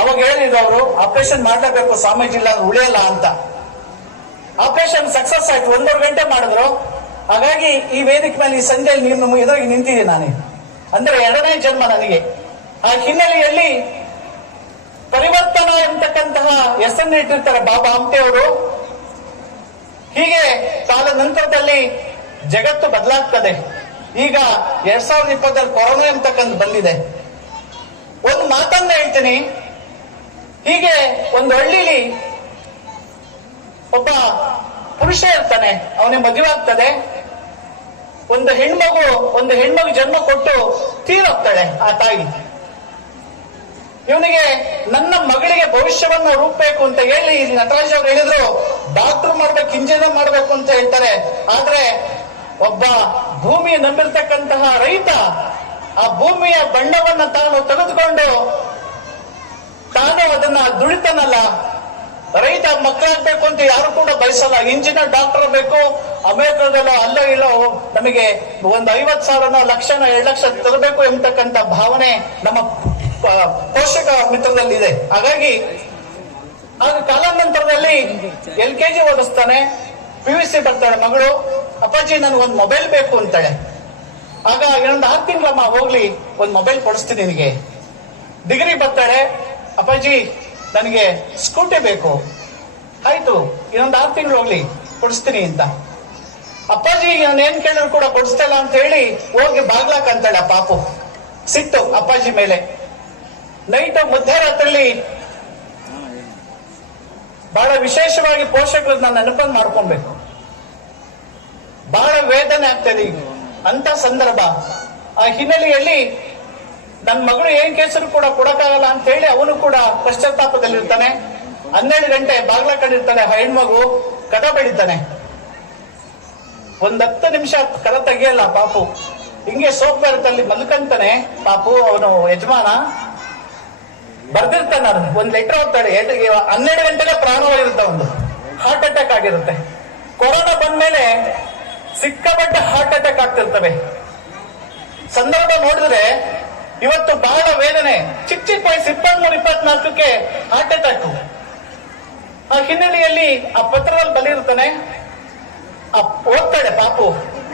ಅವಾಗ ಹೇಳಿದ್ರು ಅವರು, ಆಪರೇಷನ್ ಮಾಡಲೇಬೇಕು ಸ್ವಾಮೀಜಿ, ಇಲ್ಲ ಉಳಿಯಲ್ಲ ಅಂತ. ಆಪರೇಷನ್ ಸಕ್ಸಸ್ ಆಯ್ತು, 1.5 ಗಂಟೆ ಮಾಡಿದ್ರು. ಹಾಗಾಗಿ ಈ ವೇದಿಕೆ ಮೇಲೆ ಈ ಸಂಜೆಯಲ್ಲಿ ನೀವು ಎದುರಿಗೆ ನಿಂತಿದ್ದೀನಿ ನಾನೇ, ಅಂದ್ರೆ 2ನೇ ಜನ್ಮ ನನಗೆ. ಆ ಹಿನ್ನೆಲೆಯಲ್ಲಿ ಪರಿವರ್ತನಾ ಎಂತಕ್ಕಂತಹ ಹೆಸರನ್ನು ಇಟ್ಟಿರ್ತಾರೆ ಬಾಬಾ ಆಮ್ಟೆ ಅವರು. ಹೀಗೆ ಕಾಲದ ನಂತರದಲ್ಲಿ ಜಗತ್ತು ಬದಲಾಗ್ತದೆ. ಈಗ 2020 ಕೊರೋನಾ ಎಂತಕ್ಕಂಥ ಬಂದಿದೆ. ಒಂದು ಮಾತನ್ನ ಹೇಳ್ತೀನಿ. ಹೀಗೆ ಒಂದು ಹಳ್ಳಿಲಿ ಒಬ್ಬ ಪುರುಷ ಇರ್ತಾನೆ, ಅವನಿಗೆ ಮದುವೆ ಆಗ್ತದೆ. ಒಂದು ಹೆಣ್ಮಗು ಜನ್ಮ ಕೊಟ್ಟು ತೀರೋಗ್ತಾಳೆ ಆ ತಾಯಿ. ಇವನಿಗೆ ನನ್ನ ಮಗಳಿಗೆ ಭವಿಷ್ಯವನ್ನ ರೂಪಬೇಕು ಅಂತ ಹೇಳಿ ನಟರಾಜ್ ಅವರು ಹೇಳಿದ್ರು, ಡಾಕ್ಟರ್ ಮಾಡ್ಬೇಕು, ಇಂಜಿನಿಯರ್ ಮಾಡ್ಬೇಕು ಅಂತ ಹೇಳ್ತಾರೆ. ಆದ್ರೆ ಒಬ್ಬ ಭೂಮಿಯ ನಂಬಿರ್ತಕ್ಕಂತಹ ರೈತ ಆ ಭೂಮಿಯ ಬಣ್ಣವನ್ನ ತಾನು ತೆಗೆದುಕೊಂಡು ತಾನು ಅದನ್ನ ದುಡಿತಾನಲ್ಲ. ರೈತ ಮಕ್ಕಳಾಗ್ಬೇಕು ಅಂತ ಯಾರು ಕೂಡ ಬಯಸಲ್ಲ. ಇಂಜಿನಿಯರ್, ಡಾಕ್ಟರ್ ಬೇಕು. ಅಮೆರಿಕದಲ್ಲೋ ಅಲ್ಲೋ ಇಲ್ಲೋ ನಮಗೆ ಒಂದು 50,000 ಲಕ್ಷನ 2 ಲಕ್ಷ ತರಬೇಕು ಎಂಬತಕ್ಕಂಥ ಭಾವನೆ ನಮ್ಮ ಪೋಷಕ ಮಿತ್ರದಲ್ಲಿ ಇದೆ. ಹಾಗಾಗಿ ಆಗ ಕಾಲಾನಂತರದಲ್ಲಿ LKG ಓದಿಸ್ತಾನೆ. PUC ಬರ್ತಾಳೆ ಮಗಳು, ಅಪ್ಪಾಜಿ ನನಗೊಂದು ಮೊಬೈಲ್ ಬೇಕು ಅಂತಾಳೆ. ಆಗ ಇನ್ನೊಂದು 6 ತಿಂಗಳಮ್ಮ ಹೋಗ್ಲಿ, ಒಂದು ಮೊಬೈಲ್ ಕೊಡಿಸ್ತೀನಿ ನಿನಗೆ. ಡಿಗ್ರಿ ಬರ್ತಾಳೆ, ಅಪ್ಪಾಜಿ ನನಗೆ ಸ್ಕೂಟಿ ಬೇಕು. ಆಯ್ತು, ಇನ್ನೊಂದು 6 ತಿಂಗಳು ಹೋಗ್ಲಿ, ಕೊಡಿಸ್ತೀನಿ ಅಂತ. ಅಪ್ಪಾಜಿ ನಾನು ಏನ್ ಕೇಳಿದ್ರು ಕೂಡ ಕೊಡಿಸ್ತಾ ಇಲ್ಲ ಅಂತ ಹೇಳಿ ಹೋಗಿ ಬಾಗ್ಲಾಕಂತಾಳೆ ಆ ಪಾಪು. ಸಿಟ್ಟು ಅಪ್ಪಾಜಿ ಮೇಲೆ. ನೈಟ್ ಮಧ್ಯರಾತ್ರಿಲಿ ಬಹಳ ವಿಶೇಷವಾಗಿ ಪೋಷಕರು ನಾನು ನೆನಪನ್ನು ಮಾಡ್ಕೊಬೇಕು. ಬಹಳ ವೇದನೆ ಆಗ್ತದೆ ಈಗ ಅಂತ ಸಂದರ್ಭ. ಆ ಹಿನ್ನೆಲೆಯಲ್ಲಿ ನನ್ನ ಮಗಳು ಏನ್ ಕೇಸರು ಕೂಡ ಕೊಡಕ್ಕಾಗಲ್ಲ ಅಂತ ಹೇಳಿ ಅವನು ಕೂಡ ಪಶ್ಚಾತ್ತಾಪದಲ್ಲಿರ್ತಾನೆ. 12 ಗಂಟೆ ಬಾಗ್ಲ ಕಂಡಿರ್ತಾನೆ. ಹೆಣ್ಮಗು ಕದ ಬೆಳಿತಾನೆ. ಒಂದ್ 10 ನಿಮಿಷ ಕದ ತೆಗಿಯಲ್ಲ ಪಾಪು. ಹಿಂಗೆ ಸೋಫಾದಲ್ಲಿ ಮಲ್ಕಂತಾನೆ ಪಾಪು. ಅವನು ಯಜಮಾನ ಬರ್ದಿರ್ತಾನ, ಒಂದ್ ಲೆಟರ್ ಹೋಗ್ತಾಳೆ. 12 ಗಂಟೆಗೆ ಪ್ರಾಣವಾಗಿರುತ್ತೆ. ಒಂದು ಹಾರ್ಟ್ ಅಟ್ಯಾಕ್ ಆಗಿರುತ್ತೆ. ಕೊರೋನಾ ಬಂದ್ಮೇಲೆ ಸಿಕ್ಕಾಪಟ್ಟೆ ಹಾರ್ಟ್ ಅಟ್ಯಾಕ್ ಆಗ್ತಿರ್ತವೆ. ಸಂದರ್ಭ ನೋಡಿದ್ರೆ ಇವತ್ತು ಬಹಳ ವೇದನೆ. ಚಿಕ್ಕ ಚಿಕ್ಕ ವಯಸ್ಸು 23-24ಕ್ಕೆ ಹಾರ್ಟ್ ಅಟ್ಯಾಕ್. ಆ ಹಿನ್ನೆಲೆಯಲ್ಲಿ ಆ ಪತ್ರದಲ್ಲಿ ಬಲಿರ್ತಾನೆ, ಓದ್ತಾಳೆ ಪಾಪು,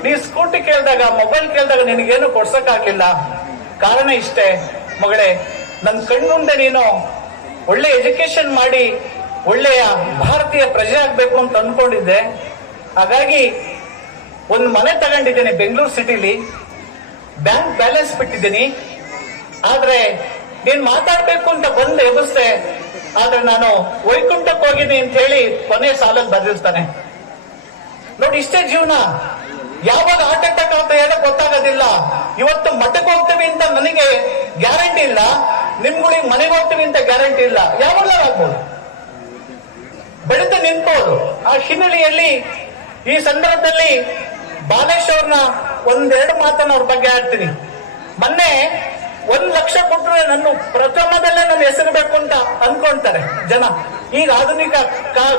ನೀ ಸ್ಕೂಟಿ ಕೇಳಿದಾಗ, ಮೊಬೈಲ್ ಕೇಳಿದಾಗ ನಿನಗೇನು ಕೊಡ್ಸಕ್ಕಾಗ್ಲಿಲ್ಲ. ಕಾರಣ ಇಷ್ಟೇ ಮಗಳೇ, ನನ್ನ ಕಣ್ಮುಂದೆ ನೀನು ಒಳ್ಳೆ ಎಜುಕೇಶನ್ ಮಾಡಿ ಒಳ್ಳೆಯ ಭಾರತೀಯ ಪ್ರಜೆ ಆಗ್ಬೇಕು ಅಂತ ಅನ್ಕೊಂಡಿದ್ದೆ. ಹಾಗಾಗಿ ಒಂದು ಮನೆ ತಗೊಂಡಿದ್ದೇನೆ ಬೆಂಗಳೂರು ಸಿಟಿಲಿ, ಬ್ಯಾಂಕ್ ಬ್ಯಾಲೆನ್ಸ್ ಬಿಟ್ಟಿದ್ದೀನಿ. ಆದ್ರೆ ನೀನ್ ಮಾತಾಡ್ಬೇಕು ಅಂತ ಬಂದು ಎದುರಿಸ್ದೆ, ಆದ್ರೆ ನಾನು ವೈಕುಂಠಕ್ಕೆ ಹೋಗಿದ್ದೀನಿ ಅಂತ ಹೇಳಿ ಕೊನೆ ಸಾಲಲ್ಲಿ ಬರೆದಿರ್ತಾನೆ. ನೋಡಿ, ಇಷ್ಟೇ ಜೀವನ. ಯಾವಾಗ ಹಾರ್ಟ್ ಅಟ್ಯಾಕ್ ಅಂತ ಹೇಳಕ್ ಗೊತ್ತಾಗೋದಿಲ್ಲ. ಇವತ್ತು ಮಠಕ್ಕೆ ಹೋಗ್ತೀವಿ ಅಂತ ನನಗೆ ಗ್ಯಾರಂಟಿ ಇಲ್ಲ, ನಿಮ್ಗಳಿಗೆ ಮನೆಗೆ ಹೋಗ್ತೀವಿ ಅಂತ ಗ್ಯಾರಂಟಿ ಇಲ್ಲ. ಯಾವಾಗ ಆಗ್ಬೋದು, ಬೆಳೆದು ನಿಂತ್ಬೋದು. ಆ ಹಿನ್ನೆಲೆಯಲ್ಲಿ ಈ ಸಂದರ್ಭದಲ್ಲಿ ಬಾಲೇಶ್ ಅವ್ರನ್ನ ಒಂದೆರಡು ಮಾತನ್ನ ಅವ್ರ ಬಗ್ಗೆ ಆಡ್ತೀನಿ. ಮೊನ್ನೆ 1 ಲಕ್ಷ ಕೊಟ್ಟರೆ ನನ್ನ ಪ್ರಥಮದಲ್ಲೇ ನನ್ನ ಹೆಸರು ಬೇಕು ಅಂತ ಅನ್ಕೊಂತಾರೆ ಜನ, ಈಗ ಆಧುನಿಕ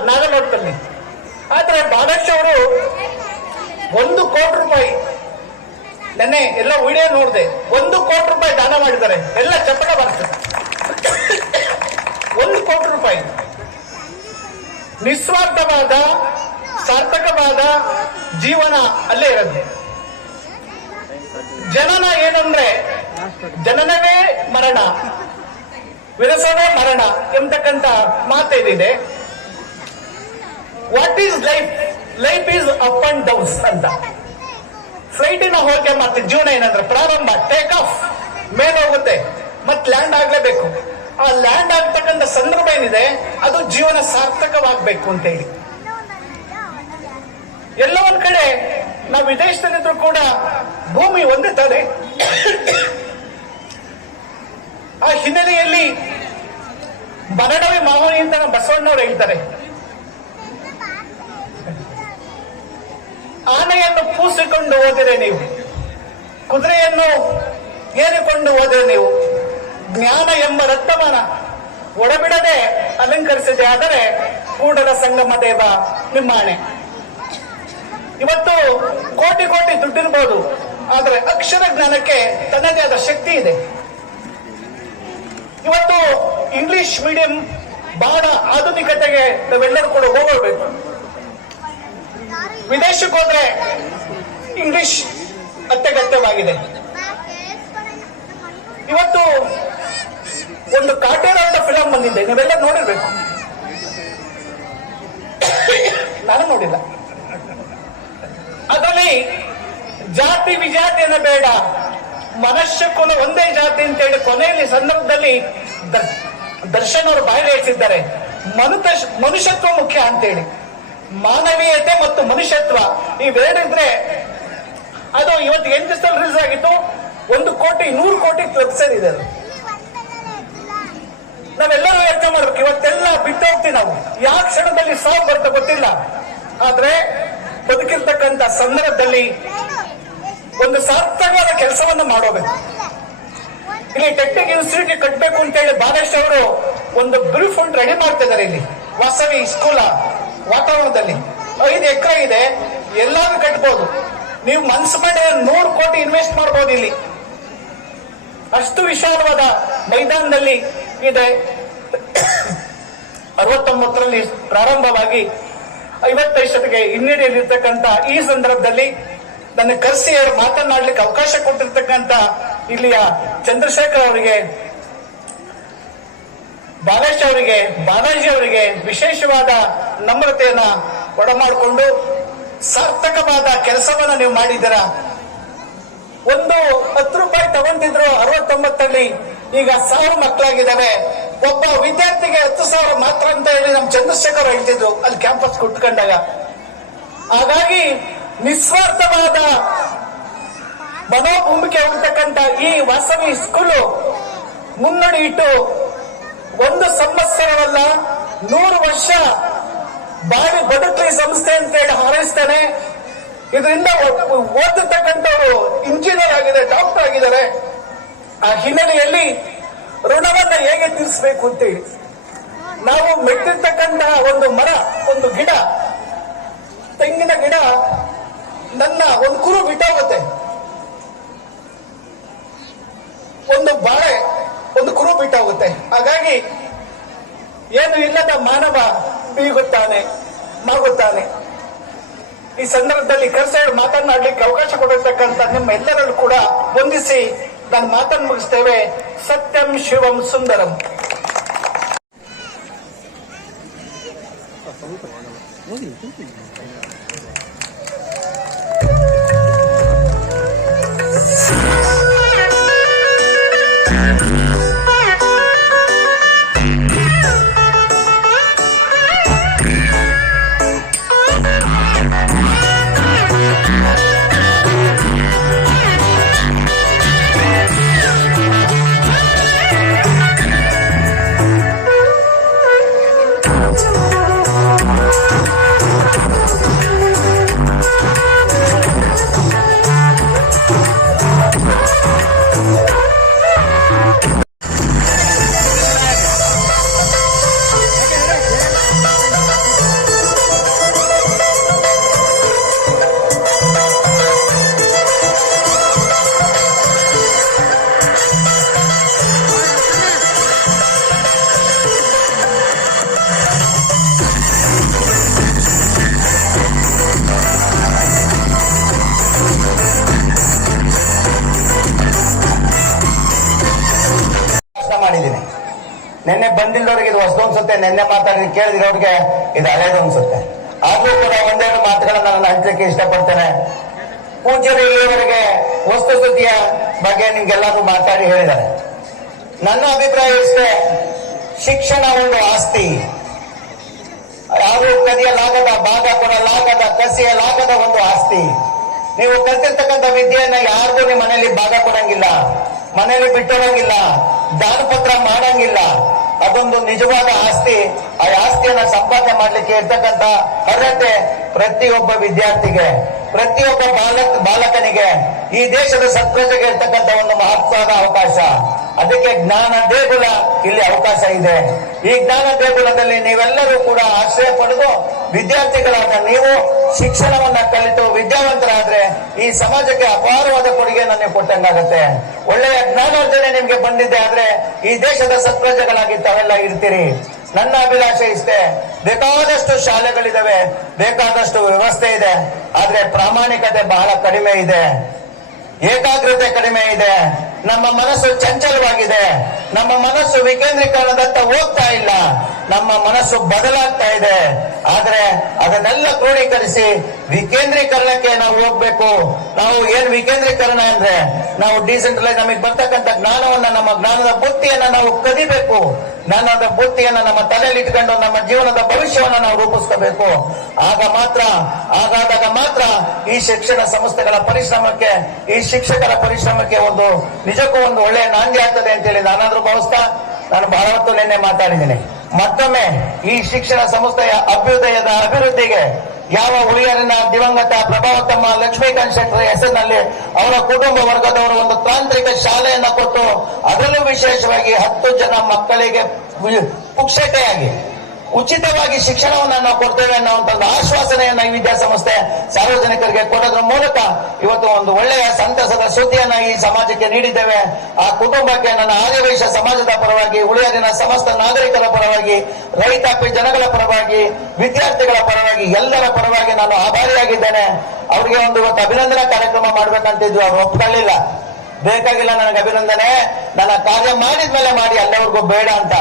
ನಾಗಲೋಟದಲ್ಲಿ. ಆದ್ರೆ ಬಾಲೇಶ್ ಅವರು 1 ಕೋಟಿ ರೂಪಾಯಿ, ನೆನ್ನೆ ಎಲ್ಲ ವಿಡಿಯೋ ನೋಡಿದೆ, 1 ಕೋಟಿ ರೂಪಾಯಿ ದಾನ ಮಾಡಿದ್ದಾರೆ. ಎಲ್ಲ ಚಪ್ಪಳ ಬರ್ತದೆ. 1 ಕೋಟಿ ರೂಪಾಯಿ ನಿಸ್ವಾರ್ಥವಾದ ಸಾರ್ಥಕವಾದ ಜೀವನ ಅಲ್ಲೇ ಇರೋದು. ಜನನ ಏನಂದ್ರೆ ಜನನವೇ ಮರಣ, ವಿರಸವೇ ಮರಣ ಎಂಬತಕ್ಕಂತ ಮಾತೇನಿದೆ. What is life? Life is up and downs ಅಂತ. ಫ್ಲೈಟಿನ ಹೋಲಿಕೆ ಮಾಡ್ತೀವಿ. ಜೀವನ ಏನಂದ್ರೆ ಪ್ರಾರಂಭ, ಟೇಕ್ ಆಫ್, ಮೇಲೆ ಹೋಗುತ್ತೆ, ಮತ್ತೆ ಲ್ಯಾಂಡ್ ಆಗ್ಲೇಬೇಕು. ಆ ಲ್ಯಾಂಡ್ ಆಗ್ತಕ್ಕಂಥ ಸಂದರ್ಭ ಏನಿದೆ ಅದು ಜೀವನ ಸಾರ್ಥಕವಾಗಬೇಕು ಅಂತ ಹೇಳಿ. ಎಲ್ಲ ಒಂದ್ ಕಡೆ ನಾವು ವಿದೇಶದಲ್ಲಿದ್ರು ಕೂಡ ಭೂಮಿ ಒಂದೇ ತಾನೆ. ಆ ಹಿನ್ನೆಲೆಯಲ್ಲಿ ಮರಣವೇ ಮಾವನಿ ಅಂತ ಬಸವಣ್ಣವ್ರು ಹೇಳ್ತಾರೆ. ಆನೆಯನ್ನು ಪೂಸಿಕೊಂಡು ಹೋದರೆ ನೀವು, ಕುದುರೆಯನ್ನು ಏರಿಕೊಂಡು ಹೋದರೆ ನೀವು, ಜ್ಞಾನ ಎಂಬ ರತ್ನಮಾನ ಒಡಬಿಡದೆ ಅಲಂಕರಿಸಿದೆ ಆದರೆ ಕೂಡಲ ಸಂಗಮ ದೇವ ನಿಮ್ಮ ಆಣೆ. ಇವತ್ತು ಕೋಟಿ ಕೋಟಿ ದುಡ್ಡಿರ್ಬೋದು, ಆದರೆ ಅಕ್ಷರ ಜ್ಞಾನಕ್ಕೆ ತನ್ನದೇ ಆದ ಶಕ್ತಿ ಇದೆ. ಇವತ್ತು ಇಂಗ್ಲಿಷ್ ಮೀಡಿಯಂ ಬಹಳ ಆಧುನಿಕತೆಗೆ ನಾವೆಲ್ಲರೂ ಕೂಡ ಹೋಗಬೇಕು. ವಿದೇಶಕ್ಕೆ ಹೋದ್ರೆ ಇಂಗ್ಲಿಷ್ ಅತ್ಯಗತ್ಯವಾಗಿದೆ. ಇವತ್ತು ಒಂದು ಕಾಟೇರ ಅಂತ ಫಿಲಂ ಬಂದಿದೆ, ನೀವೆಲ್ಲ ನೋಡಿರ್ಬೇಕು. ನಾನು ನೋಡಿಲ್ಲ. ಅದರಲ್ಲಿ ಜಾತಿ ವಿಜಾತಿಯನ್ನು ಬೇಡ, ಮನುಷ್ಯ ಕುಲ ಒಂದೇ ಜಾತಿ ಅಂತ ಹೇಳಿ ಕೊನೆಯಲ್ಲಿ ಸಂದರ್ಭದಲ್ಲಿ ದರ್ಶನ್ ಅವರು ಬಾಯಿಲೆ ಇಟ್ಟಿದ್ದಾರೆ. ಮನುಷ್ಯತ್ವ ಮುಖ್ಯ ಅಂತೇಳಿ, ಮಾನವೀಯತೆ ಮತ್ತು ಮನುಷ್ಯತ್ವ ಇವೆರಡಿದ್ರೆ ಅದು ಇವತ್ತು 8 ದಿವಸದಲ್ಲಿ ರಿಲೀಸ್ ಆಗಿತ್ತು. 1 ಕೋಟಿ 100 ಕೋಟಿ ವೆಬ್ಸೈಟ್ ಇದೆ. ಅದು ನಾವೆಲ್ಲರೂ ಯೋಚನೆ ಮಾಡ್ಬೇಕು. ಇವತ್ತೆಲ್ಲ ಬಿಟ್ಟು ಹೋಗ್ತೀವಿ ನಾವು, ಯಾವ ಕ್ಷಣದಲ್ಲಿ ಸಾವು ಬರ್ತೋ ಗೊತ್ತಿಲ್ಲ. ಆದ್ರೆ ಬದುಕಿರ್ತಕ್ಕಂಥ ಸಂದರ್ಭದಲ್ಲಿ ಒಂದು ಸಾರ್ಥಕವಾದ ಕೆಲಸವನ್ನ ಮಾಡೋಬೇಕು. ಇಲ್ಲಿ ಟೆಕ್ನಿಕ್ ಇನ್ಸ್ಟಿಟ್ಯೂಟ್ ಕಟ್ಟಬೇಕು ಅಂತ ಹೇಳಿ ಬಾಲೇಶ್ ಅವರು ಒಂದು ಬ್ರೀಫ್ ಫಂಡ್ ರೆಡಿ ಮಾಡ್ತಿದ್ದಾರೆ. ಇಲ್ಲಿ ವಾಸವಿ ಸ್ಕೂಲ್ ವಾತಾವರಣದಲ್ಲಿ 5 ಎಕರೆ ಇದೆ, ಎಲ್ಲಾರು ಕಟ್ಬೋದು. ನೀವು ಮನಸ್ಸು ಮಾಡಿ 100 ಕೋಟಿ ಇನ್ವೆಸ್ಟ್ ಮಾಡಬಹುದು. ಇಲ್ಲಿ ಅಷ್ಟು ವಿಶಾಲವಾದ ಮೈದಾನದಲ್ಲಿ ಇದೆ. 69ರಲ್ಲಿ ಪ್ರಾರಂಭವಾಗಿ 55 ಹಿನ್ನಡೆಯಲ್ಲಿರ್ತಕ್ಕಂಥ ಈ ಸಂದರ್ಭದಲ್ಲಿ ನನ್ನ ಕರೆಸಿ ಅವರು ಮಾತನಾಡ್ಲಿಕ್ಕೆ ಅವಕಾಶ ಕೊಟ್ಟಿರ್ತಕ್ಕಂಥ ಇಲ್ಲಿಯ ಚಂದ್ರಶೇಖರ್ ಅವರಿಗೆ, ಬಾಲೇಶ್ ಅವರಿಗೆ, ಬಾಲಾಜಿ ಅವರಿಗೆ ವಿಶೇಷವಾದ ನಮ್ರತೆಯನ್ನ ಒಡಮಾಡಿಕೊಂಡು ಸಾರ್ಥಕವಾದ ಕೆಲಸವನ್ನ ನೀವು ಮಾಡಿದ್ದೀರಾ. ಒಂದು 10 ರೂಪಾಯಿ ತಗೊಂಡಿದ್ರು 69ರಲ್ಲಿ, ಈಗ 1000 ಮಕ್ಕಳಾಗಿದ್ದಾವೆ. ಒಬ್ಬ ವಿದ್ಯಾರ್ಥಿಗೆ 10,000 ಮಾತ್ರ ಅಂತ ಹೇಳಿ ನಮ್ಮ ಚಂದ್ರಶೇಖರ್ ಹೇಳ್ತಿದ್ರು ಅಲ್ಲಿ ಕ್ಯಾಂಪಸ್ ಕುಟ್ಕೊಂಡಾಗ. ಹಾಗಾಗಿ ನಿಸ್ವಾರ್ಥವಾದ ಮನೋಭೂಮಿಕೆ ಹೋಗ್ತಕ್ಕಂಥ ಈ ವಾಸವಿ ಸ್ಕೂಲು ಮುನ್ನಡಿ ಇಟ್ಟು 1 ಸಂವತ್ಸರವಲ್ಲ 100 ವರ್ಷ ಬಾಳಿ ಬದುಕಲಿ ಸಂಸ್ಥೆ ಅಂತ ಹೇಳಿ ಹಾರೈಸ್ತಾನೆ. ಇದರಿಂದ ಓದತಕ್ಕಂಥವ್ರು ಇಂಜಿನಿಯರ್ ಆಗಿದೆ, ಡಾಕ್ಟರ್ ಆಗಿದ್ದಾರೆ. ಆ ಹಿನ್ನೆಲೆಯಲ್ಲಿ ಋಣವನ್ನ ಹೇಗೆ ತೀರಿಸಬೇಕು ಅಂತೇಳಿ ನಾವು ಮೆಟ್ಟಿರ್ತಕ್ಕಂತಹ ಒಂದು ಮರ, ಒಂದು ಗಿಡ, ತೆಂಗಿನ ಗಿಡ ನನ್ನ ಒಂದು ಕುರು ಬಿಟ್ಟೋಗುತ್ತೆ. ಒಂದು ಬಾಳೆ ಒಂದು ಕುರು ಬಿಟ್ಟೋಗುತ್ತೆ. ಹಾಗಾಗಿ ಏನು ಇಲ್ಲದ ಮಾನವ ಬೀಗುತ್ತಾನೆ, ಮಾಗುತ್ತಾನೆ. ಈ ಸಂದರ್ಭದಲ್ಲಿ ಕರ್ಸೇಡ್ ಮಾತನಾಡಲಿಕ್ಕೆ ಅವಕಾಶ ಕೊಡಿರ್ತಕ್ಕಂಥ ನಿಮ್ಮ ಎಲ್ಲರಲ್ಲೂ ಕೂಡ ವಂದಿಸಿ ನಾನು ಮಾತನ್ನು ಮುಗಿಸ್ತೇವೆ. ಸತ್ಯಂ ಶಿವಂ ಸುಂದರಂ. ಮಾಡಿದ್ದೀನಿ. ನಿನ್ನೆ ಬಂದಿಲ್ಲದವ್ರಿಗೆ ಇದು ಹೊಸದು ಅನ್ಸುತ್ತೆ, ನಿನ್ನೆ ಮಾತಾಡಿ ಕೇಳಿದಿರೋರಿಗೆ ಇದು ಹಳೇದು ಅನ್ಸುತ್ತೆ. ಆದ್ರೂ ಕೂಡ ಒಂದೆರಡು ಮಾತುಗಳನ್ನ ನಾನು ಹಂಚಲಿಕ್ಕೆ ಇಷ್ಟಪಡ್ತೇನೆ. ಪೂಜ್ಯರು ಇಲ್ಲಿವರೆಗೆ ವಸ್ತುಸ್ಥಿತಿಯ ಬಗ್ಗೆ ನಿಮ್ಗೆಲ್ಲರೂ ಮಾತಾಡಿ ಹೇಳಿದ್ದಾರೆ. ನನ್ನ ಅಭಿಪ್ರಾಯ ಇಷ್ಟೇ, ಶಿಕ್ಷಣ ಒಂದು ಆಸ್ತಿ, ಯಾರು ಕದಿಯಲಾಗದ, ಭಾಗ ಕೊಡಲಾಗದ, ಕಸಿಯಲಾಗದ ಒಂದು ಆಸ್ತಿ. ನೀವು ಕಲ್ತಿರ್ತಕ್ಕಂಥ ವಿದ್ಯೆಯನ್ನ ಯಾರಿಗೂ ನಿಮ್ಮ ಮನೆಯಲ್ಲಿ ಭಾಗ ಕೊಡಂಗಿಲ್ಲ, ಮನೆಯಲ್ಲಿ ಬಿಟ್ಟೋಡಂಗಿಲ್ಲ, ದಾನಪತ್ರ ಮಾಡಂಗಿಲ್ಲ. ಅದೊಂದು ನಿಜವಾದ ಆಸ್ತಿ. ಆ ಆಸ್ತಿಯನ್ನ ಸಂಪಾದನೆ ಮಾಡ್ಲಿಕ್ಕೆ ಇರ್ತಕ್ಕಂಥ ಅರ್ಹತೆ ಪ್ರತಿಯೊಬ್ಬ ವಿದ್ಯಾರ್ಥಿಗೆ, ಪ್ರತಿಯೊಬ್ಬ ಬಾಲಕನಿಗೆ, ಈ ದೇಶದ ಸತ್ಪ್ರಜೆಗೆ ಇರ್ತಕ್ಕಂಥ ಒಂದು ಮಹತ್ವದ ಅವಕಾಶ. ಅದಕ್ಕೆ ಜ್ಞಾನ ದೇಗುಲ ಇಲ್ಲಿ ಅವಕಾಶ ಇದೆ. ಈ ಜ್ಞಾನ ದೇಗುಲದಲ್ಲಿ ನೀವೆಲ್ಲರೂ ಕೂಡ ಆಶ್ರಯ ಪಡೆದು ವಿದ್ಯಾರ್ಥಿಗಳಾದ ನೀವು ಶಿಕ್ಷಣವನ್ನ ಕಲಿತು ವಿದ್ಯಾವಂತರಾದ್ರೆ ಈ ಸಮಾಜಕ್ಕೆ ಅಪಾರವಾದ ಕೊಡುಗೆ ನನಗೆ ಕೊಟ್ಟಂಗಾಗತ್ತೆ. ಒಳ್ಳೆಯ ಜ್ಞಾನಾರ್ಜನೆ ನಿಮ್ಗೆ ಬಂದಿದೆ ಆದ್ರೆ ಈ ದೇಶದ ಸತ್ಪ್ರಜೆಗಳಾಗಿ ತಾವೆಲ್ಲ ಇರ್ತೀರಿ. ನನ್ನ ಅಭಿಲಾಷೆ ಇಷ್ಟೇ, ಬೇಕಾದಷ್ಟು ಶಾಲೆಗಳಿದಾವೆ, ಬೇಕಾದಷ್ಟು ವ್ಯವಸ್ಥೆ ಇದೆ, ಆದ್ರೆ ಪ್ರಾಮಾಣಿಕತೆ ಬಹಳ ಕಡಿಮೆ ಇದೆ, ಏಕಾಗ್ರತೆ ಕಡಿಮೆ ಇದೆ, ನಮ್ಮ ಮನಸ್ಸು ಚಂಚಲವಾಗಿದೆ, ನಮ್ಮ ಮನಸ್ಸು ವಿಕೇಂದ್ರೀಕರಣದತ್ತ ಹೋಗ್ತಾ ಇಲ್ಲ, ನಮ್ಮ ಮನಸ್ಸು ಬದಲಾಗ್ತಾ ಇದೆ. ಆದ್ರೆ ಅದನ್ನೆಲ್ಲ ಕ್ರೋಢೀಕರಿಸಿ ವಿಕೇಂದ್ರೀಕರಣಕ್ಕೆ ನಾವು ಹೋಗ್ಬೇಕು. ನಾವು ಏನ್ ವಿಕೇಂದ್ರೀಕರಣ ಅಂದ್ರೆ ನಾವು ಡಿಸೆಂಟ್ರಲೈಸ್, ನಮಗೆ ಬರ್ತಕ್ಕಂಥ ಜ್ಞಾನವನ್ನ, ನಮ್ಮ ಜ್ಞಾನದ ಬುತ್ತಿಯನ್ನ ನಾವು ಕದಿಬೇಕು. ಜ್ಞಾನದ ಬುತ್ತಿಯನ್ನ ನಮ್ಮ ತಲೆಯಲ್ಲಿ ಇಟ್ಕೊಂಡು ನಮ್ಮ ಜೀವನದ ಭವಿಷ್ಯವನ್ನ ನಾವು ರೂಪಿಸ್ಕೋಬೇಕು. ಆಗಾದಾಗ ಮಾತ್ರ ಈ ಶಿಕ್ಷಣ ಸಂಸ್ಥೆಗಳ ಪರಿಶ್ರಮಕ್ಕೆ, ಈ ಶಿಕ್ಷಕರ ಪರಿಶ್ರಮಕ್ಕೆ ಒಂದು ನಿಜಕ್ಕೂ ಒಂದು ಒಳ್ಳೆಯ ನಾಂದಿ ಆಗ್ತದೆ ಅಂತೇಳಿ ನಾನಾದ್ರೂ ಭಾವಿಸ್ತಾ ನಾನು ಬಹಳ ಹೊತ್ತು ನಿನ್ನೆ ಮಾತಾಡಿದ್ದೀನಿ. ಮತ್ತೊಮ್ಮೆ ಈ ಶಿಕ್ಷಣ ಸಂಸ್ಥೆಯ ಅಭ್ಯುದಯದ ಅಭಿವೃದ್ಧಿಗೆ ಯಾವ ಹುಳಿಯರಿನ ದಿವಂಗತ ಪ್ರಭಾವತಮ್ಮ ಲಕ್ಷ್ಮೀಕಾಂತ್ ಶೆಟ್ಟರ್ ಹೆಸರಿನಲ್ಲಿ ಅವರ ಕುಟುಂಬ ವರ್ಗದವರು ಒಂದು ತಾಂತ್ರಿಕ ಶಾಲೆಯನ್ನ ಕೊಟ್ಟು ಅದರಲ್ಲೂ ವಿಶೇಷವಾಗಿ 10 ಜನ ಮಕ್ಕಳಿಗೆ ಪುಕ್ಷತೆಯಾಗಿ ಉಚಿತವಾಗಿ ಶಿಕ್ಷಣವನ್ನ ನಾವು ಕೊಡ್ತೇವೆ ಅನ್ನುವಂತ ಒಂದು ಆಶ್ವಾಸನೆಯನ್ನ ಈ ವಿದ್ಯಾಸಂಸ್ಥೆ ಸಾರ್ವಜನಿಕರಿಗೆ ಕೊಡೋದ್ರ ಮೂಲಕ ಇವತ್ತು ಒಂದು ಒಳ್ಳೆಯ ಸಂತಸದ ಸುದ್ದಿಯನ್ನ ಈ ಸಮಾಜಕ್ಕೆ ನೀಡಿದ್ದೇವೆ. ಆ ಕುಟುಂಬಕ್ಕೆ ನನ್ನ ಆರ್ಯವೈಶ್ಯ ಸಮಾಜದ ಪರವಾಗಿ, ಉಳಿಯರಿನ ಸಮಸ್ತ ನಾಗರಿಕರ ಪರವಾಗಿ, ರೈತಾಪಿ ಜನಗಳ ಪರವಾಗಿ, ವಿದ್ಯಾರ್ಥಿಗಳ ಪರವಾಗಿ, ಎಲ್ಲರ ಪರವಾಗಿ ನಾನು ಆಭಾರಿಯಾಗಿದ್ದೇನೆ. ಅವರಿಗೆ ಒಂದು ಇವತ್ತು ಅಭಿನಂದನಾ ಕಾರ್ಯಕ್ರಮ ಮಾಡ್ಬೇಕಂತಿದ್ವಿ, ಅವ್ರು ಒಪ್ಕೊಳ್ಳಿಲ್ಲ. ಬೇಕಾಗಿಲ್ಲ ನನಗೆ ಅಭಿನಂದನೆ, ನನ್ನ ಕಾರ್ಯ ಮಾಡಿದ್ಮೇಲೆ ಮಾಡಿ, ಅಲ್ಲಿವರೆಗೂ ಬೇಡ ಅಂತ.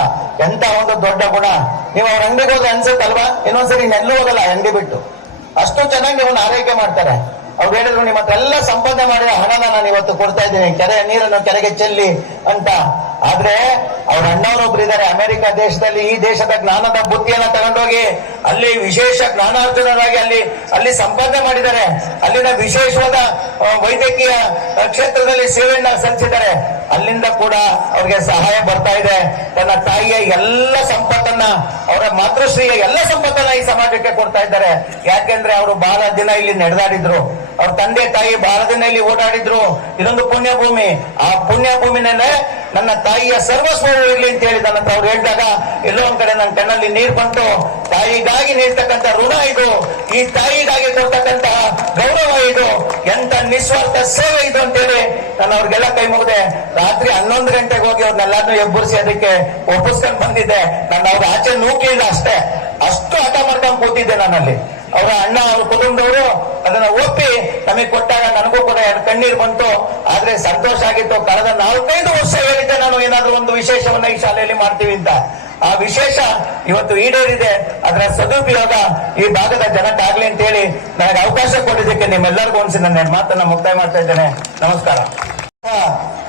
ಎಂತ ಒಂದು ದೊಡ್ಡ ಗುಣ. ನೀವು ಅವ್ರ ಅಂಗಡಿಗೆ ಹೋದ್ರೆ ಅನ್ಸುತ್ತಲ್ವಾ, ಇನ್ನೊಂದ್ಸರಿ ನೆಲ್ಲೂ ಹೋಗಲ್ಲ ಅಂಗಡಿ ಬಿಟ್ಟು. ಅಷ್ಟು ಚೆನ್ನಾಗಿ ನೀವು ಆರೈಕೆ ಮಾಡ್ತಾರೆ. ಅವ್ರು ಹೇಳಿದ್ರು ನಿಮ್ಮ ಹತ್ರ ಎಲ್ಲ ಸಂಪಾದನೆ ಮಾಡಿದ ಹಣನ ನಾನು ಇವತ್ತು ಕೊಡ್ತಾ ಇದ್ದೀನಿ, ಕೆರೆ ನೀರನ್ನು ಕೆರೆಗೆ ಚೆಲ್ಲಿ ಅಂತ. ಆದ್ರೆ ಅವ್ರ ಅಣ್ಣವರೊಬ್ರು ಇದ್ದಾರೆ ಅಮೆರಿಕ ದೇಶದಲ್ಲಿ. ಈ ದೇಶದ ಜ್ಞಾನದ ಬುದ್ಧಿಯನ್ನ ತಗೊಂಡೋಗಿ ಅಲ್ಲಿ ವಿಶೇಷ ಜ್ಞಾನಾರ್ಜನರಾಗಿ ಅಲ್ಲಿ ಸಂಪಾದನೆ ಮಾಡಿದ್ದಾರೆ. ಅಲ್ಲಿನ ವಿಶೇಷವಾದ ವೈದ್ಯಕೀಯ ಕ್ಷೇತ್ರದಲ್ಲಿ ಸೇವೆಯನ್ನ ಸಲ್ಲಿಸಿದ್ದಾರೆ. ಅಲ್ಲಿಂದ ಕೂಡ ಅವ್ರಿಗೆ ಸಹಾಯ ಬರ್ತಾ ಇದೆ. ತನ್ನ ತಾಯಿಯ ಎಲ್ಲ ಸಂಪತ್ತನ್ನ, ಅವರ ಮಾತೃಶ್ರೀಯ ಎಲ್ಲ ಸಂಪತ್ತನ್ನ ಈ ಸಮಾಜಕ್ಕೆ ಕೊಡ್ತಾ ಇದ್ದಾರೆ. ಯಾಕೆಂದ್ರೆ ಅವರು ಬಹಳ ದಿನ ಇಲ್ಲಿ ನಡೆದಾಡಿದ್ರು, ಅವ್ರ ತಂದೆ ತಾಯಿ ಬಹಳ ದಿನ ಇಲ್ಲಿ ಓಡಾಡಿದ್ರು. ಇದೊಂದು ಪುಣ್ಯ ಭೂಮಿ. ಆ ಪುಣ್ಯ ಭೂಮಿನಲ್ಲೇ ನನ್ನ ತಾಯಿಯ ಸರ್ವಸ್ವವು ಇರ್ಲಿ ಅಂತ ಹೇಳಿ ನನ್ನ ಅವ್ರು ಹೇಳಿದಾಗ ಎಲ್ಲೋ ಒಂದ್ ಕಡೆ ನನ್ನ ಕಣ್ಣಲ್ಲಿ ನೀರು ಬಂತು. ತಾಯಿಗಾಗಿ ನೀಡ್ತಕ್ಕಂಥ ಋಣ ಇದು, ಈ ತಾಯಿಗಾಗಿ ಕೊಡ್ತಕ್ಕಂತಹ ಗೌರವ ಇದು, ಎಂತ ನಿಸ್ವಾರ್ಥ ಸೇವೆ ಇದು ಅಂತೇಳಿ ನಾನು ಅವ್ರಿಗೆಲ್ಲ ಕೈ ಮುಗಿದೆ ರಾತ್ರಿ 11 ಗಂಟೆಗೆ ಹೋಗಿ ಅವ್ರನ್ನೆಲ್ಲಾನು ಎಬ್ಬರಿಸಿ ಅದಕ್ಕೆ ಒಪ್ಪಿಸ್ಕೊಂಡು ಬಂದಿದ್ದೆ. ನಾನು ಅವ್ರ ಆಚೆ ನೂಕ್ಲಿಲ್ಲ ಅಷ್ಟೇ, ಅಷ್ಟು ಹಠ ಮಾಡ್ಕೊಂಡು ಕೂತಿದ್ದೆ ನಾನಲ್ಲಿ. ಅವರ ಅಣ್ಣ ಅವ್ರ ಕುಟುಂಬದವರು ಅದನ್ನ ಒಪ್ಪಿ ನಮಗೆ ಕೊಟ್ಟಾಗ ನನಗೂ ಕೂಡ 2 ಕಣ್ಣೀರು ಬಂತು. ಆದ್ರೆ ಸಂತೋಷ ಆಗಿತ್ತು. ಕಳೆದ 4-5 ವರ್ಷ ಹೇಳಿದ್ದೆ ನಾನು ಏನಾದ್ರೂ ಒಂದು ವಿಶೇಷವನ್ನ ಈ ಶಾಲೆಯಲ್ಲಿ ಮಾಡ್ತೀವಿ ಅಂತ. ಆ ವಿಶೇಷ ಇವತ್ತು ಈಡೇರಿದೆ. ಅದರ ಸದುಪಯೋಗ ಈ ಭಾಗದ ಜನಕ್ಕಾಗ್ಲಿ ಅಂತ ಹೇಳಿ ನನಗೆ ಅವಕಾಶ ಕೊಟ್ಟಿದ್ದಕ್ಕೆ ನಿಮ್ಮೆಲ್ಲರಿಗೂ ಅನ್ಸಿ ನನ್ನ ಮಾತನ್ನ ಮುಕ್ತಾಯ ಮಾಡ್ತಾ ಇದ್ದೇನೆ. ನಮಸ್ಕಾರ.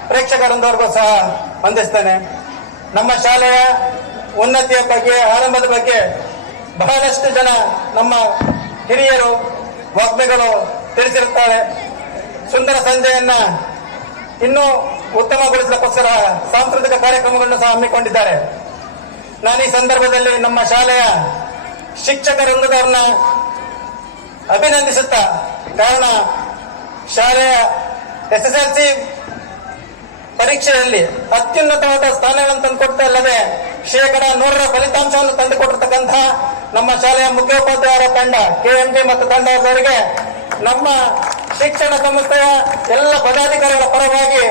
ಪ್ರೇಕ್ಷಕರೊಂದವರೆಗೂ ಸಹ ವಂದಿಸ್ತೇನೆ. ನಮ್ಮ ಶಾಲೆಯ ಉನ್ನತಿಯ ಬಗ್ಗೆ, ಆರಂಭದ ಬಗ್ಗೆ ಬಹಳಷ್ಟು ಜನ ನಮ್ಮ ಹಿರಿಯರು ವಾಗ್ಮಿಗಳು ತಿಳಿಸಿರುತ್ತಾರೆ. ಸುಂದರ ಸಂಜೆಯನ್ನ ಇನ್ನೂ ಉತ್ತಮಗೊಳಿಸಲಿಕ್ಕೋಸ್ಕರ ಸಾಂಸ್ಕೃತಿಕ ಕಾರ್ಯಕ್ರಮಗಳನ್ನು ಸಹ ಹಮ್ಮಿಕೊಂಡಿದ್ದಾರೆ. ನಾನು ಈ ಸಂದರ್ಭದಲ್ಲಿ ನಮ್ಮ ಶಾಲೆಯ ಶಿಕ್ಷಕರೊಂದವರನ್ನ ಅಭಿನಂದಿಸುತ್ತಾ, ಕಾರಣ ಶಾಲೆಯ SSLC ಪರೀಕ್ಷೆಯಲ್ಲಿ ಅತ್ಯುನ್ನತವಾದ ಸ್ಥಾನಗಳನ್ನು ತಂದುಕೊಡ್ತಲ್ಲದೆ 100% ಫಲಿತಾಂಶವನ್ನು ತಂದುಕೊಟ್ಟಿರ್ತಕ್ಕಂತಹ ನಮ್ಮ ಶಾಲೆಯ ಮುಖ್ಯೋಪಾಧ್ಯಾಯರ ತಂಡ KMG ಮತ್ತು ತಂಡದವರಿಗೆ ನಮ್ಮ ಶಿಕ್ಷಣ ಸಂಸ್ಥೆಯ ಎಲ್ಲ ಪದಾಧಿಕಾರಿಗಳ ಪರವಾಗಿ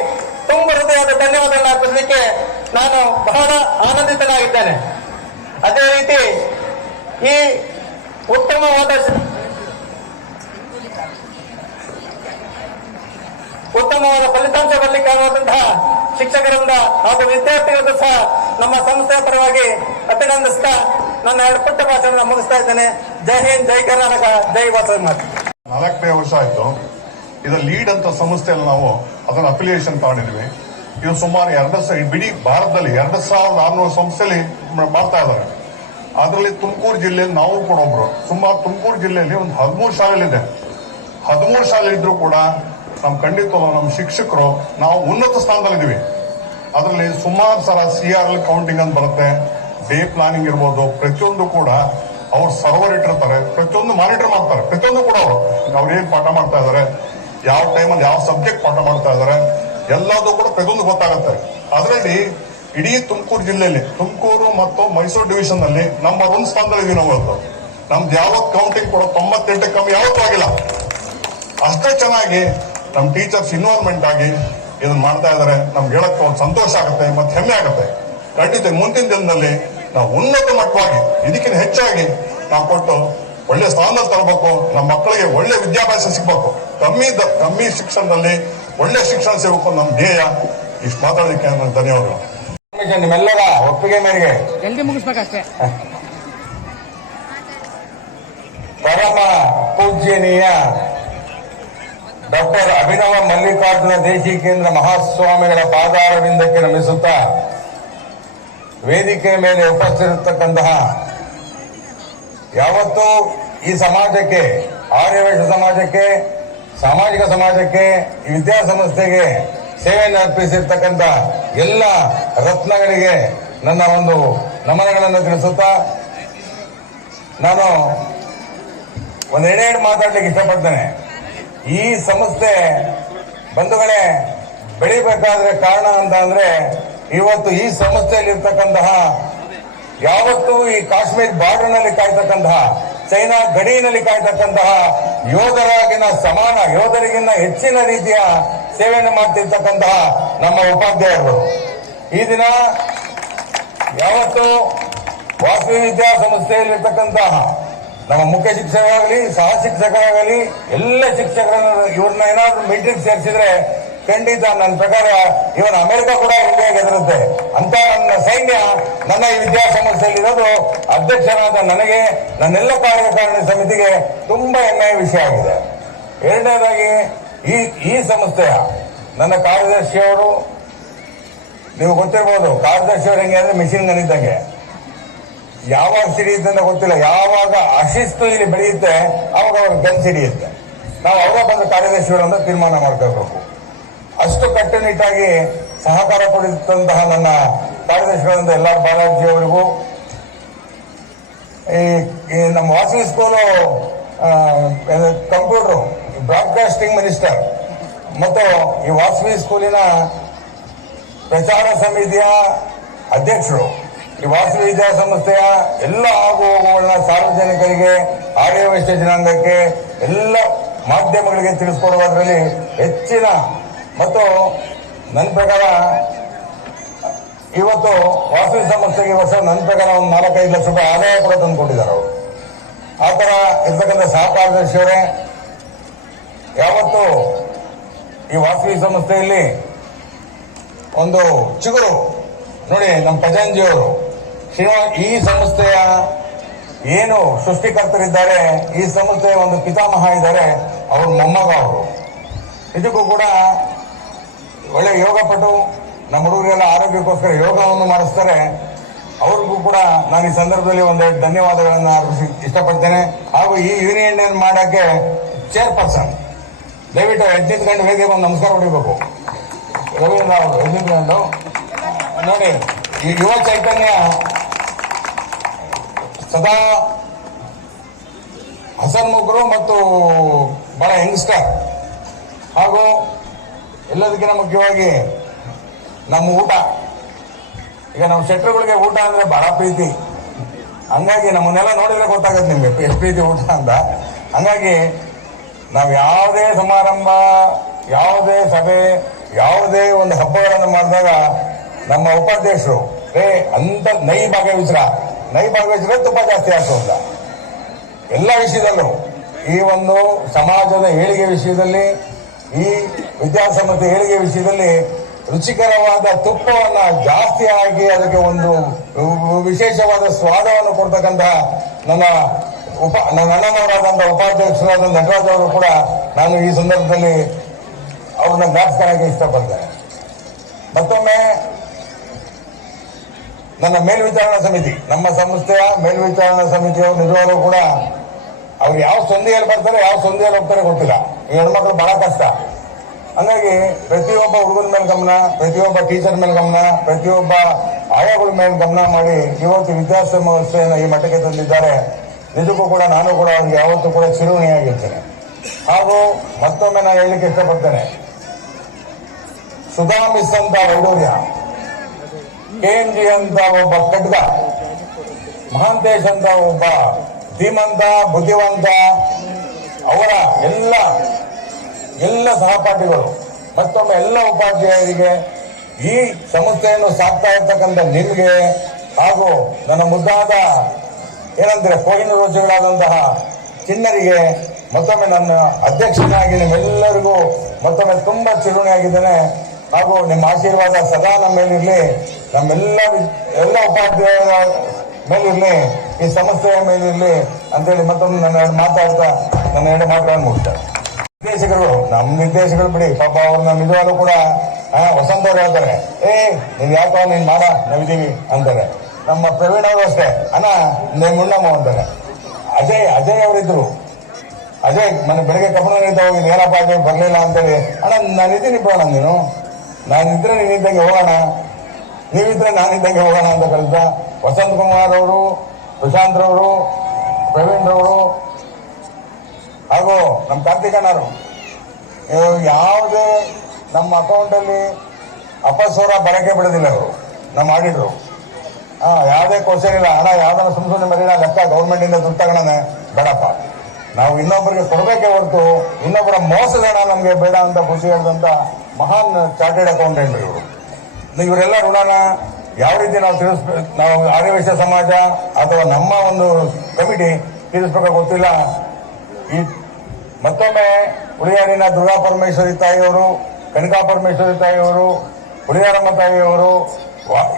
ತುಂಬ ಹೃದಯದ ಧನ್ಯವಾದಗಳನ್ನು ಅರ್ಪಿಸಲಿಕ್ಕೆ ನಾನು ಬಹಳ ಆನಂದಿತನಾಗಿದ್ದೇನೆ. ಅದೇ ರೀತಿ ಈ ಉತ್ತಮವಾದ ಫಲಿತಾಂಶ ಬರಲಿಕ್ಕಾಗುವಂತಹ ಶಿಕ್ಷಕರಿಂದ ಹಾಗೂ ವಿದ್ಯಾರ್ಥಿಗಳಿಗೂ ಸಹ ನಮ್ಮ ಸಂಸ್ಥೆಯ ಪರವಾಗಿ ಅಭಿನಂದಿಸ್ತಾ ನನ್ನ 2 ಪುಟ್ಟ ಭಾಷಣ ಮುಗಿಸ್ತಾ ಇದ್ದೇನೆ. ಜೈ ಹಿಂದ್, ಜೈ ಕರ್ನಾಟಕ, ಜೈ ವಾಸವಿ ಮಾತು. 4ನೇ ವರ್ಷ ಆಯ್ತು. ಇದು ಲೀಡ್ ಅಂತ ಸಂಸ್ಥೆಯಲ್ಲಿ ನಾವು ಅದನ್ನ ಅಫಿಲಿಯೇಷನ್ ತಗೊಂಡಿದ್ವಿ. ಇದು ಸುಮಾರು 2 ಇಡೀ ಭಾರತದಲ್ಲಿ 2600 ಸಂಸ್ಥೆಯಲ್ಲಿ ಮಾಡ್ತಾ ಇದ್ದಾರೆ. ಅದರಲ್ಲಿ ತುಮಕೂರು ಜಿಲ್ಲೆಯಲ್ಲಿ ನಾವು ಕೂಡ ಒಬ್ರು. ಸುಮಾರು ತುಮಕೂರು ಜಿಲ್ಲೆಯಲ್ಲಿ ಒಂದು 13 ಶಾಲೆಗಳಿದೆ. 13 ಶಾಲೆ ಇದ್ರು ಕೂಡ ಖಂಡಿತ ನಮ್ಮ ಶಿಕ್ಷಕರು ನಾವು ಉನ್ನತ ಸ್ಥಾನದಲ್ಲಿದ್ದೀವಿ. ಅದರಲ್ಲಿ ಸುಮಾರು ಸಲ CRL ಕೌಂಟಿಂಗ್ ಅಂತ ಬರುತ್ತೆ, ಡೇ ಪ್ಲಾನಿಂಗ್ ಇರ್ಬೋದು, ಪ್ರತಿಯೊಂದು ಕೂಡ ಅವ್ರು ಸರ್ವರ್ ಇಟ್ಟಿರ್ತಾರೆ, ಪ್ರತಿಯೊಂದು ಮಾನಿಟರ್ ಮಾಡ್ತಾರೆ. ಪ್ರತಿಯೊಂದು ಕೂಡ ಅವ್ರು ಏನ್ ಪಾಠ ಮಾಡ್ತಾ ಇದಾರೆ, ಯಾವ ಟೈಮಲ್ಲಿ ಯಾವ ಸಬ್ಜೆಕ್ಟ್ ಪಾಠ ಮಾಡ್ತಾ ಇದಾರೆ, ಎಲ್ಲದೂ ಕೂಡ ಪ್ರತಿಯೊಂದು ಗೊತ್ತಾಗುತ್ತೆ. ಅದರಲ್ಲಿ ಇಡೀ ತುಮಕೂರು ಜಿಲ್ಲೆಯಲ್ಲಿ, ತುಮಕೂರು ಮತ್ತು ಮೈಸೂರು ಡಿವಿಷನ್ ನಲ್ಲಿ ನಂಬರ್ 1 ಸ್ಥಾನದಲ್ಲಿ ಇದೀವಿ ನಾವು. ನಮ್ದು ಯಾವತ್ತು ಕೌಂಟಿಂಗ್ ಕೂಡ 98 ಕಮ್ಮಿ ಯಾವತ್ತೂ ಆಗಿಲ್ಲ. ಅಷ್ಟೇ ಚೆನ್ನಾಗಿ ನಮ್ಮ ಟೀಚರ್ಸ್ ಇನ್ವಾಲ್ವ್ಮೆಂಟ್ ಆಗಿ ಇದನ್ನ ಮಾಡ್ತಾ ಇದಾರೆ. ನಮ್ಗೆ ಹೇಳಕ್ಕೆ ಒಂದು ಸಂತೋಷ ಆಗುತ್ತೆ ಮತ್ತೆ ಹೆಮ್ಮೆ ಆಗುತ್ತೆ. ಖಂಡಿತ ಮುಂದಿನ ದಿನದಲ್ಲಿ ನಾವು ಉನ್ನತ ಮಟ್ಟವಾಗಿ ಇದಕ್ಕಿಂತ ಹೆಚ್ಚಾಗಿ ನಾವು ಕೊಟ್ಟು ಒಳ್ಳೆ ಸ್ಥಾನದಲ್ಲಿ ತರಬೇಕು. ನಮ್ಮ ಮಕ್ಕಳಿಗೆ ಒಳ್ಳೆ ವಿದ್ಯಾಭ್ಯಾಸ ಸಿಗ್ಬೇಕು. ಕಮ್ಮಿ ಶಿಕ್ಷಣದಲ್ಲಿ ಒಳ್ಳೆ ಶಿಕ್ಷಣ ಸಿಗಬೇಕು ನಮ್ಮ ಧ್ಯೇಯ. ಇಷ್ಟು ಮಾತಾಡೋದಕ್ಕೆ ನನ್ನ ಧನ್ಯವಾದಗಳು. ನಿಮ್ಮೆಲ್ಲರ ಒಪ್ಪಿಗೆ ಮೇರೆಗೆ ಜಲ್ದಿ ಮುಗಿಸ್ಬೇಕಷ್ಟೇ. ಪರಮ ಪೂಜ್ಯನೀಯ ಡಾಕ್ಟರ್ ಅಭಿನವ ಮಲ್ಲಿಕಾರ್ಜುನ ದೇಶಿಕೇಂದ್ರ ಮಹಾಸ್ವಾಮಿಗಳ ಪಾದಾರವಿಂದಕ್ಕೆ ನಮಿಸುತ್ತಾ, ವೇದಿಕೆ ಮೇಲೆ ಉಪಸ್ಥಿತಿರತಕ್ಕಂತಹ ಯಾವತ್ತೂ ಈ ಸಮಾಜಕ್ಕೆ, ಆರ್ಯವೈಶ್ಯ ಸಮಾಜಕ್ಕೆ, ಸಾಮಾಜಿಕ ಸಮಾಜಕ್ಕೆ, ಈ ವಿದ್ಯಾಸಂಸ್ಥೆಗೆ ಸೇವೆಯನ್ನು ಅರ್ಪಿಸಿರ್ತಕ್ಕಂಥ ಎಲ್ಲ ರತ್ನಗಳಿಗೆ ನನ್ನ ಒಂದು ನಮನಗಳನ್ನು ತಿಳಿಸುತ್ತಾ, ನಾನು ಒಂದು ಎರಡೆರಡು ಮಾತಾಡ್ಲಿಕ್ಕೆ ಇಷ್ಟಪಡ್ತೇನೆ. ಈ ಸಂಸ್ಥೆ ಬಂಧುಗಳೇ ಬೆಳಿಬೇಕಾದ್ರೆ ಕಾರಣ ಅಂತ ಅಂದ್ರೆ, ಇವತ್ತು ಈ ಸಂಸ್ಥೆಯಲ್ಲಿ ಇರ್ತಕ್ಕಂತಹ, ಯಾವತ್ತೂ ಈ ಕಾಶ್ಮೀರ್ ಬಾರ್ಡರ್ ನಲ್ಲಿ ಕಾಯ್ತಕ್ಕಂತಹ, ಚೈನಾ ಗಡಿಯಲ್ಲಿ ಕಾಯ್ತಕ್ಕಂತಹ ಯೋಧರಿಗಿನ್ನ ಹೆಚ್ಚಿನ ರೀತಿಯ ಸೇವೆಯನ್ನು ಮಾಡ್ತಿರ್ತಕ್ಕಂತಹ ನಮ್ಮ ಉಪಾಧ್ಯಾಯರು ಈ ದಿನ ಯಾವತ್ತು ವಾಸವಿ ವಿದ್ಯಾಸಂಸ್ಥೆಯಲ್ಲಿರ್ತಕ್ಕಂತಹ ನಮ್ಮ ಮುಖ್ಯ ಶಿಕ್ಷಕರಾಗಲಿ, ಸಹ ಶಿಕ್ಷಕರಾಗಲಿ, ಎಲ್ಲ ಶಿಕ್ಷಕರನ್ನು ಇವ್ರನ್ನ ಏನಾದ್ರು ಮೀಟಿಂಗ್ ಸೇರಿಸಿದ್ರೆ ಖಂಡಿತ ನನ್ನ ಪ್ರಕಾರ ಇವನ್ ಅಮೆರಿಕ ಕೂಡ ಇಂಡಿಯಾಗೆ ಎದುರುತ್ತೆ ಅಂತ ನನ್ನ ಸೈನ್ಯ ನನ್ನ ಈ ವಿದ್ಯಾಸಂಸ್ಥೆಯಲ್ಲಿರೋದು ಅಧ್ಯಕ್ಷರಾದ ನನಗೆ, ನನ್ನೆಲ್ಲ ಕಾರ್ಯಕಾರಿಣಿ ಸಮಿತಿಗೆ ತುಂಬಾ ಹೆಮ್ಮೆಯ ವಿಷಯ ಆಗಿದೆ. ಎರಡನೇದಾಗಿ ಈ ಸಂಸ್ಥೆಯ ನನ್ನ ಕಾರ್ಯದರ್ಶಿಯವರು, ನೀವು ಗೊತ್ತಿರ್ಬೋದು, ಕಾರ್ಯದರ್ಶಿಯವರು ಹೆಂಗೆ ಅಂದ್ರೆ ಮಿಷಿನ್ ಗನ್ ಇದ್ದಂಗೆ, ಯಾವಾಗ ಸಿಡಿಯುತ್ತೆ ಅಂತ ಗೊತ್ತಿಲ್ಲ. ಯಾವಾಗ ಅಶಿಸ್ತು ಇಲ್ಲಿ ಬೆಳೆಯುತ್ತೆ ಅವಾಗ ಅವ್ರ ಗನ್ ಸಿಡಿಯುತ್ತೆ. ನಾವು ಅವಾಗ ಬಂದ ಕಾರ್ಯದರ್ಶಿಗಳು ಅಂತ ತೀರ್ಮಾನ ಮಾಡ್ಕೋಬೇಕು. ಅಷ್ಟು ಕಟ್ಟುನಿಟ್ಟಾಗಿ ಸಹಕಾರ ಕೊಡಿದಂತಹ ನನ್ನ ಕಾರ್ಯದರ್ಶಿಗಳಿಂದ ಎಲ್ಲ ಬಾಲಾಜಿ ಅವರಿಗೂ, ಈ ನಮ್ಮ Vasavi school computer broadcasting minister ಮತ್ತು ಈ ವಾಸವಿ ಸ್ಕೂಲಿನ ಪ್ರಚಾರ ಸಮಿತಿಯ ಅಧ್ಯಕ್ಷರು, ಈ ವಾಸವಿ ವಿದ್ಯಾಸಂಸ್ಥೆಯ ಎಲ್ಲ ಆಗುಹೋಗುಗಳನ್ನ ಸಾರ್ವಜನಿಕರಿಗೆ, ಆರ್ಯವೈಶ್ಯ ಜನಾಂಗಕ್ಕೆ, ಎಲ್ಲ ಮಾಧ್ಯಮಗಳಿಗೆ ತಿಳಿಸ್ಕೊಡುವುದರಲ್ಲಿ ಹೆಚ್ಚಿನ ಮತ್ತು ನನ್ನ ಪ್ರಕಾರ ಇವತ್ತು ವಾಸವಿ ಸಂಸ್ಥೆಗೆ ಈ ವರ್ಷ ನನ್ನ ಪ್ರಕಾರ ಒಂದು 4-5 ಲಕ್ಷ ರೂಪಾಯಿ ಆದಾಯ ಕೂಡ ತಂದು ಕೊಟ್ಟಿದ್ದಾರೆ ಅವರು. ಆ ಥರ ಇರ್ತಕ್ಕಂಥ ಸಹ ಕಾರ್ಯದರ್ಶಿಯವರೇ, ಯಾವತ್ತು ಈ ವಾಸವಿ ಸಂಸ್ಥೆಯಲ್ಲಿ ಒಂದು ಚಿಗುರು ನೋಡಿ, ನಮ್ಮ ಖಜಾಂಜಿಯವರು ಈ ಸಂಸ್ಥೆಯ ಏನು ಸೃಷ್ಟಿಕರ್ತರಿದ್ದಾರೆ, ಈ ಸಂಸ್ಥೆಯ ಒಂದು ಪಿತಾಮಹ ಇದ್ದಾರೆ, ಅವ್ರ ಮೊಮ್ಮಗ ಅವರು. ಇದಕ್ಕೂ ಕೂಡ ಒಳ್ಳೆ ಯೋಗಪಟು, ನಮ್ಮ ಹುಡುಗರೆಲ್ಲ ಆರೋಗ್ಯಕ್ಕೋಸ್ಕರ ಯೋಗವನ್ನು ಮಾಡಿಸ್ತಾರೆ. ಅವ್ರಿಗೂ ಕೂಡ ನಾನು ಈ ಸಂದರ್ಭದಲ್ಲಿ ಒಂದೆರಡು ಧನ್ಯವಾದಗಳನ್ನು ಅರ್ಪಿಸಿ ಇಷ್ಟಪಡ್ತೇನೆ. ಹಾಗೂ ಈ ಯೂನಿಯನ್ ಮಾಡೋಕ್ಕೆ ಚೇರ್ಪರ್ಸನ್ ದಯವಿಟ್ಟು ಎದ್ದಿದ್ಕೊಂಡು ವೇದಿಕೆ ಒಂದು ನಮಸ್ಕಾರ ಹೊಡಿಬೇಕು. ರವೀಂದ್ರ ಅವರು ಎದ್ದಿದ್ಕೊಂಡು ನೋಡಿ, ಈ ಯುವ ಚೈತನ್ಯ ಸದಾ ಹಸನ್ಮುಖರು ಮತ್ತು ಬಹಳ ಯಂಗ್ಸ್ಟರ್. ಹಾಗೂ ಎಲ್ಲದಕ್ಕಿಂತ ಮುಖ್ಯವಾಗಿ ನಮ್ಮ ಊಟ, ಈಗ ನಮ್ಮ ಶೆಟ್ರುಗಳಿಗೆ ಊಟ ಅಂದ್ರೆ ಬಹಳ ಪ್ರೀತಿ. ಹಂಗಾಗಿ ನಮ್ಮನ್ನೆಲ್ಲ ನೋಡಿದ್ರೆ ಗೊತ್ತಾಗುತ್ತೆ ನಿಮ್ಗೆ ಎಷ್ಟು ಪ್ರೀತಿ ಊಟ ಅಂತ. ಹಂಗಾಗಿ ನಾವು ಯಾವುದೇ ಸಮಾರಂಭ, ಯಾವುದೇ ಸಭೆ, ಯಾವುದೇ ಒಂದು ಹಬ್ಬಗಳನ್ನು ಮಾಡಿದಾಗ ನಮ್ಮ ಉಪಾಧ್ಯಕ್ಷರು ಅಂತ ನೈ ಭಾಗವಹಿಸ್ರೆ ತುಪ್ಪ ಜಾಸ್ತಿ ಆಗ್ತದ. ಎಲ್ಲ ವಿಷಯದಲ್ಲೂ ಈ ಒಂದು ಸಮಾಜದ ಏಳಿಗೆ ವಿಷಯದಲ್ಲಿ, ಈ ವಿದ್ಯಾಸಂಸ್ಥೆ ಏಳಿಗೆ ವಿಷಯದಲ್ಲಿ ರುಚಿಕರವಾದ ತುಪ್ಪವನ್ನ ಜಾಸ್ತಿ ಹಾಕಿ ಅದಕ್ಕೆ ಒಂದು ವಿಶೇಷವಾದ ಸ್ವಾದವನ್ನು ಕೊಡ್ತಕ್ಕಂತಹ ನನ್ನ ಅಣ್ಣನವರಾದಂತಹ ಉಪಾಧ್ಯಕ್ಷರಾದ ನಟರಾಜ್ ಅವರು ಕೂಡ ನಾನು ಈ ಸಂದರ್ಭದಲ್ಲಿ ಅವ್ರನ್ನ ಜ್ಞಾಪಿಸ್ಕೊಳ್ಳಕ್ಕೆ ಇಷ್ಟಪಡ್ತೇನೆ. ಮತ್ತೊಮ್ಮೆ ನನ್ನ ಮೇಲ್ವಿಚಾರಣಾ ಸಮಿತಿ, ನಮ್ಮ ಸಂಸ್ಥೆಯ ಮೇಲ್ವಿಚಾರಣಾ ಸಮಿತಿಯವರು ನಿಜವಾಗ್ಲೂ ಕೂಡ ಅವ್ರು ಯಾವ ಸಂಧಿಯಲ್ಲಿ ಬರ್ತಾರೆ, ಯಾವ ಸಂಧಿಯಲ್ಲಿ ಹೋಗ್ತಾರೆ ಗೊತ್ತಿಲ್ಲ. ಈ ಹೆಣ್ಮಕ್ಳು ಬಹಳ ಕಷ್ಟ. ಹಂಗಾಗಿ ಪ್ರತಿಯೊಬ್ಬ ಹುಡುಗನ ಮೇಲೆ ಗಮನ, ಪ್ರತಿಯೊಬ್ಬ ಟೀಚರ್ ಮೇಲೆ ಗಮನ, ಪ್ರತಿಯೊಬ್ಬ ಆಯಾಗಳ ಮೇಲೆ ಗಮನ ಮಾಡಿ ಇವತ್ತು ವಿದ್ಯಾಸಂಸ್ಥೆಯನ್ನು ಈ ಮಟ್ಟಕ್ಕೆ ತಂದಿದ್ದಾರೆ. ನಿಜಕ್ಕೂ ಕೂಡ ನಾನು ಕೂಡ ಅವ್ರಿಗೆ ಯಾವತ್ತೂ ಕೂಡ ಚಿರುಣಿಯಾಗಿರ್ತೇನೆ. ಹಾಗೂ ಮತ್ತೊಮ್ಮೆ ನಾನು ಹೇಳಲಿಕ್ಕೆ ಇಷ್ಟಪಡ್ತೇನೆ, ಸುಧಾ ಮಿಸ್ ಅಂತ ವೈಡೂರ್ಯ, KMG ಅಂತ ಒಬ್ಬ ಖಡ್ಗ, ಮಹಾಂತೇಶ್ ಅಂತ ಒಬ್ಬ ಧೀಮಂತ ಬುದ್ಧಿವಂತ, ಅವರ ಎಲ್ಲ ಸಹಪಾಠಿಗಳು, ಮತ್ತೊಮ್ಮೆ ಎಲ್ಲ ಉಪಾಧ್ಯಾಯರಿಗೆ, ಈ ಸಂಸ್ಥೆಯನ್ನು ಸಾಕ್ತಾ ಇರ್ತಕ್ಕಂಥ ನಿಮಗೆ, ಹಾಗೂ ನನ್ನ ಮುದ್ದಾದ ಏನಂದ್ರೆ ಕೋಹಿನ ರೋಜಿಗಳಾದಂತಹ ಚಿಣ್ಣರಿಗೆ ಮತ್ತೊಮ್ಮೆ ನನ್ನ ಅಧ್ಯಕ್ಷನಾಗಿ ನಿಮ್ಮೆಲ್ಲರಿಗೂ ಮತ್ತೊಮ್ಮೆ ತುಂಬಾ ಚಿರುಣಿಯಾಗಿದ್ದೇನೆ. ಹಾಗೂ ನಿಮ್ಮ ಆಶೀರ್ವಾದ ಸದಾ ನಮ್ಮ ಮೇಲಿರಲಿ, ಎಲ್ಲ ಉಪಾಧ್ಯಾಯರ ಮೇಲಿರಲಿ, ಈ ಸಂಸ್ಥೆಯ ಮೇಲಿರಲಿ ಅಂತೇಳಿ ಮತ್ತೊಮ್ಮೆ ನನ್ನ ಮಾತಾಡ್ತಾ ನನ್ನ 2 ಮಾತುಗಳನ್ನು ಮುಗಿಸ್ತಾರೆ. ನಿರ್ದೇಶಕರು, ನಮ್ಮ ನಿರ್ದೇಶಕರು ಬಿಡಿ, ಪಾಪ ಅವ್ರನ್ನ ನಿಜವಾಗ್ಲೂ ಕೂಡ ವಸಂತ ಅವ್ರು ಹೇಳ್ತಾರೆ, ನೀನ್ ಯಾಕೋ ನೀನ್ ಮಾಡ ನಾವಿದ್ದೀವಿ ಅಂತಾರೆ. ನಮ್ಮ ಪ್ರವೀಣ್ ಅವರು ಅಷ್ಟೇ, ಅಣ್ಣ ಮುಣ್ಣಮ್ಮ ಅಂತಾರೆ. ಅಜಯ್ ಅವರಿದ್ರು. ಅಜಯ್ ಬೆಳಗ್ಗೆ ಕಬ್ಬಣ ನಿಂತ ಹೋಗಿ ಏನಪ್ಪ ಅಜಯ್ ಬರ್ಲಿಲ್ಲ ಅಂತೇಳಿ, ಅಣ್ಣ ನಾನಿದ್ದೀನಿ ಬಿಡೋಣ, ನಾನಿದ್ರೆ ನೀನಿದ್ದಂಗೆ ಹೋಗೋಣ, ನೀವಿದ್ರೆ ನಾನಿದ್ದಂಗೆ ಹೋಗೋಣ ಅಂತ ಕಲಿತ ವಸಂತ್ ಕುಮಾರ್ ಅವರು, ಪ್ರಶಾಂತ್ ರವರು, ಪ್ರವೀಣ್ ರವರು ಹಾಗೂ ನಮ್ಮ ಕಾರ್ತಿಕಣ್ಣರು ಯಾವುದೇ ನಮ್ಮ ಅಕೌಂಟಲ್ಲಿ ಅಪಸ್ವರ ಬರಕ್ಕೆ ಬಿಡೋದಿಲ್ಲ. ಅವರು ನಮ್ಮ ಆಡಿಟ್ರು ಯಾವುದೇ ಕ್ವಶನ್ ಇಲ್ಲ, ಹಣ ಯಾವ್ದಾರ ಸುಮ್ಮನೆ ಮರಿನ ಲೆಕ್ಕ ಗೌರ್ಮೆಂಟ್ ಇಂದ ದುಡ್ಡು ತಗೋಣ ಬೇಡಪ್ಪ, ನಾವು ಇನ್ನೊಬ್ಬರಿಗೆ ಕೊಡಬೇಕೇ ಹೊರತು ಇನ್ನೊಬ್ಬರ ಮೋಸದ ಹಣ ನಮಗೆ ಬೇಡ ಅಂತ ಬುದ್ಧಿ ಹೇಳಿದಂತ ಮಹಾನ್ ಚಾರ್ಟೆಡ್ ಅಕೌಂಟೆಂಟ್ ಇವರು. ಇವರೆಲ್ಲ ಋಣನ ಯಾವ ರೀತಿ ನಾವು ಆರ್ಯವೈಶ್ಯ ಸಮಾಜ ಅಥವಾ ನಮ್ಮ ಒಂದು ಕಮಿಟಿ ತೀರಿಸಬೇಕು ಗೊತ್ತಿಲ್ಲ. ಈ ಮತ್ತೊಮ್ಮೆ ಹುಳಿಯಾರಿನ ದುರ್ಗಾ ಪರಮೇಶ್ವರಿ ತಾಯಿಯವರು, ಕನಕಾ ಪರಮೇಶ್ವರಿ ತಾಯಿಯವರು, ಹುಳಿಯಾರಮ್ಮ ತಾಯಿಯವರು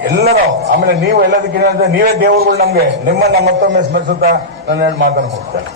ಎಲ್ಲರೂ, ಆಮೇಲೆ ನೀವು ಎಲ್ಲದಕ್ಕಿಂತ ನೀವೇ ದೇವರುಗಳು ನಮಗೆ, ನಿಮ್ಮನ್ನ ಮತ್ತೊಮ್ಮೆ ಸ್ಮರಿಸುತ್ತಾ ನನ್ನ 2 ಮಾತನ್ನು ಮುಗಿಸ್ತೇನೆ.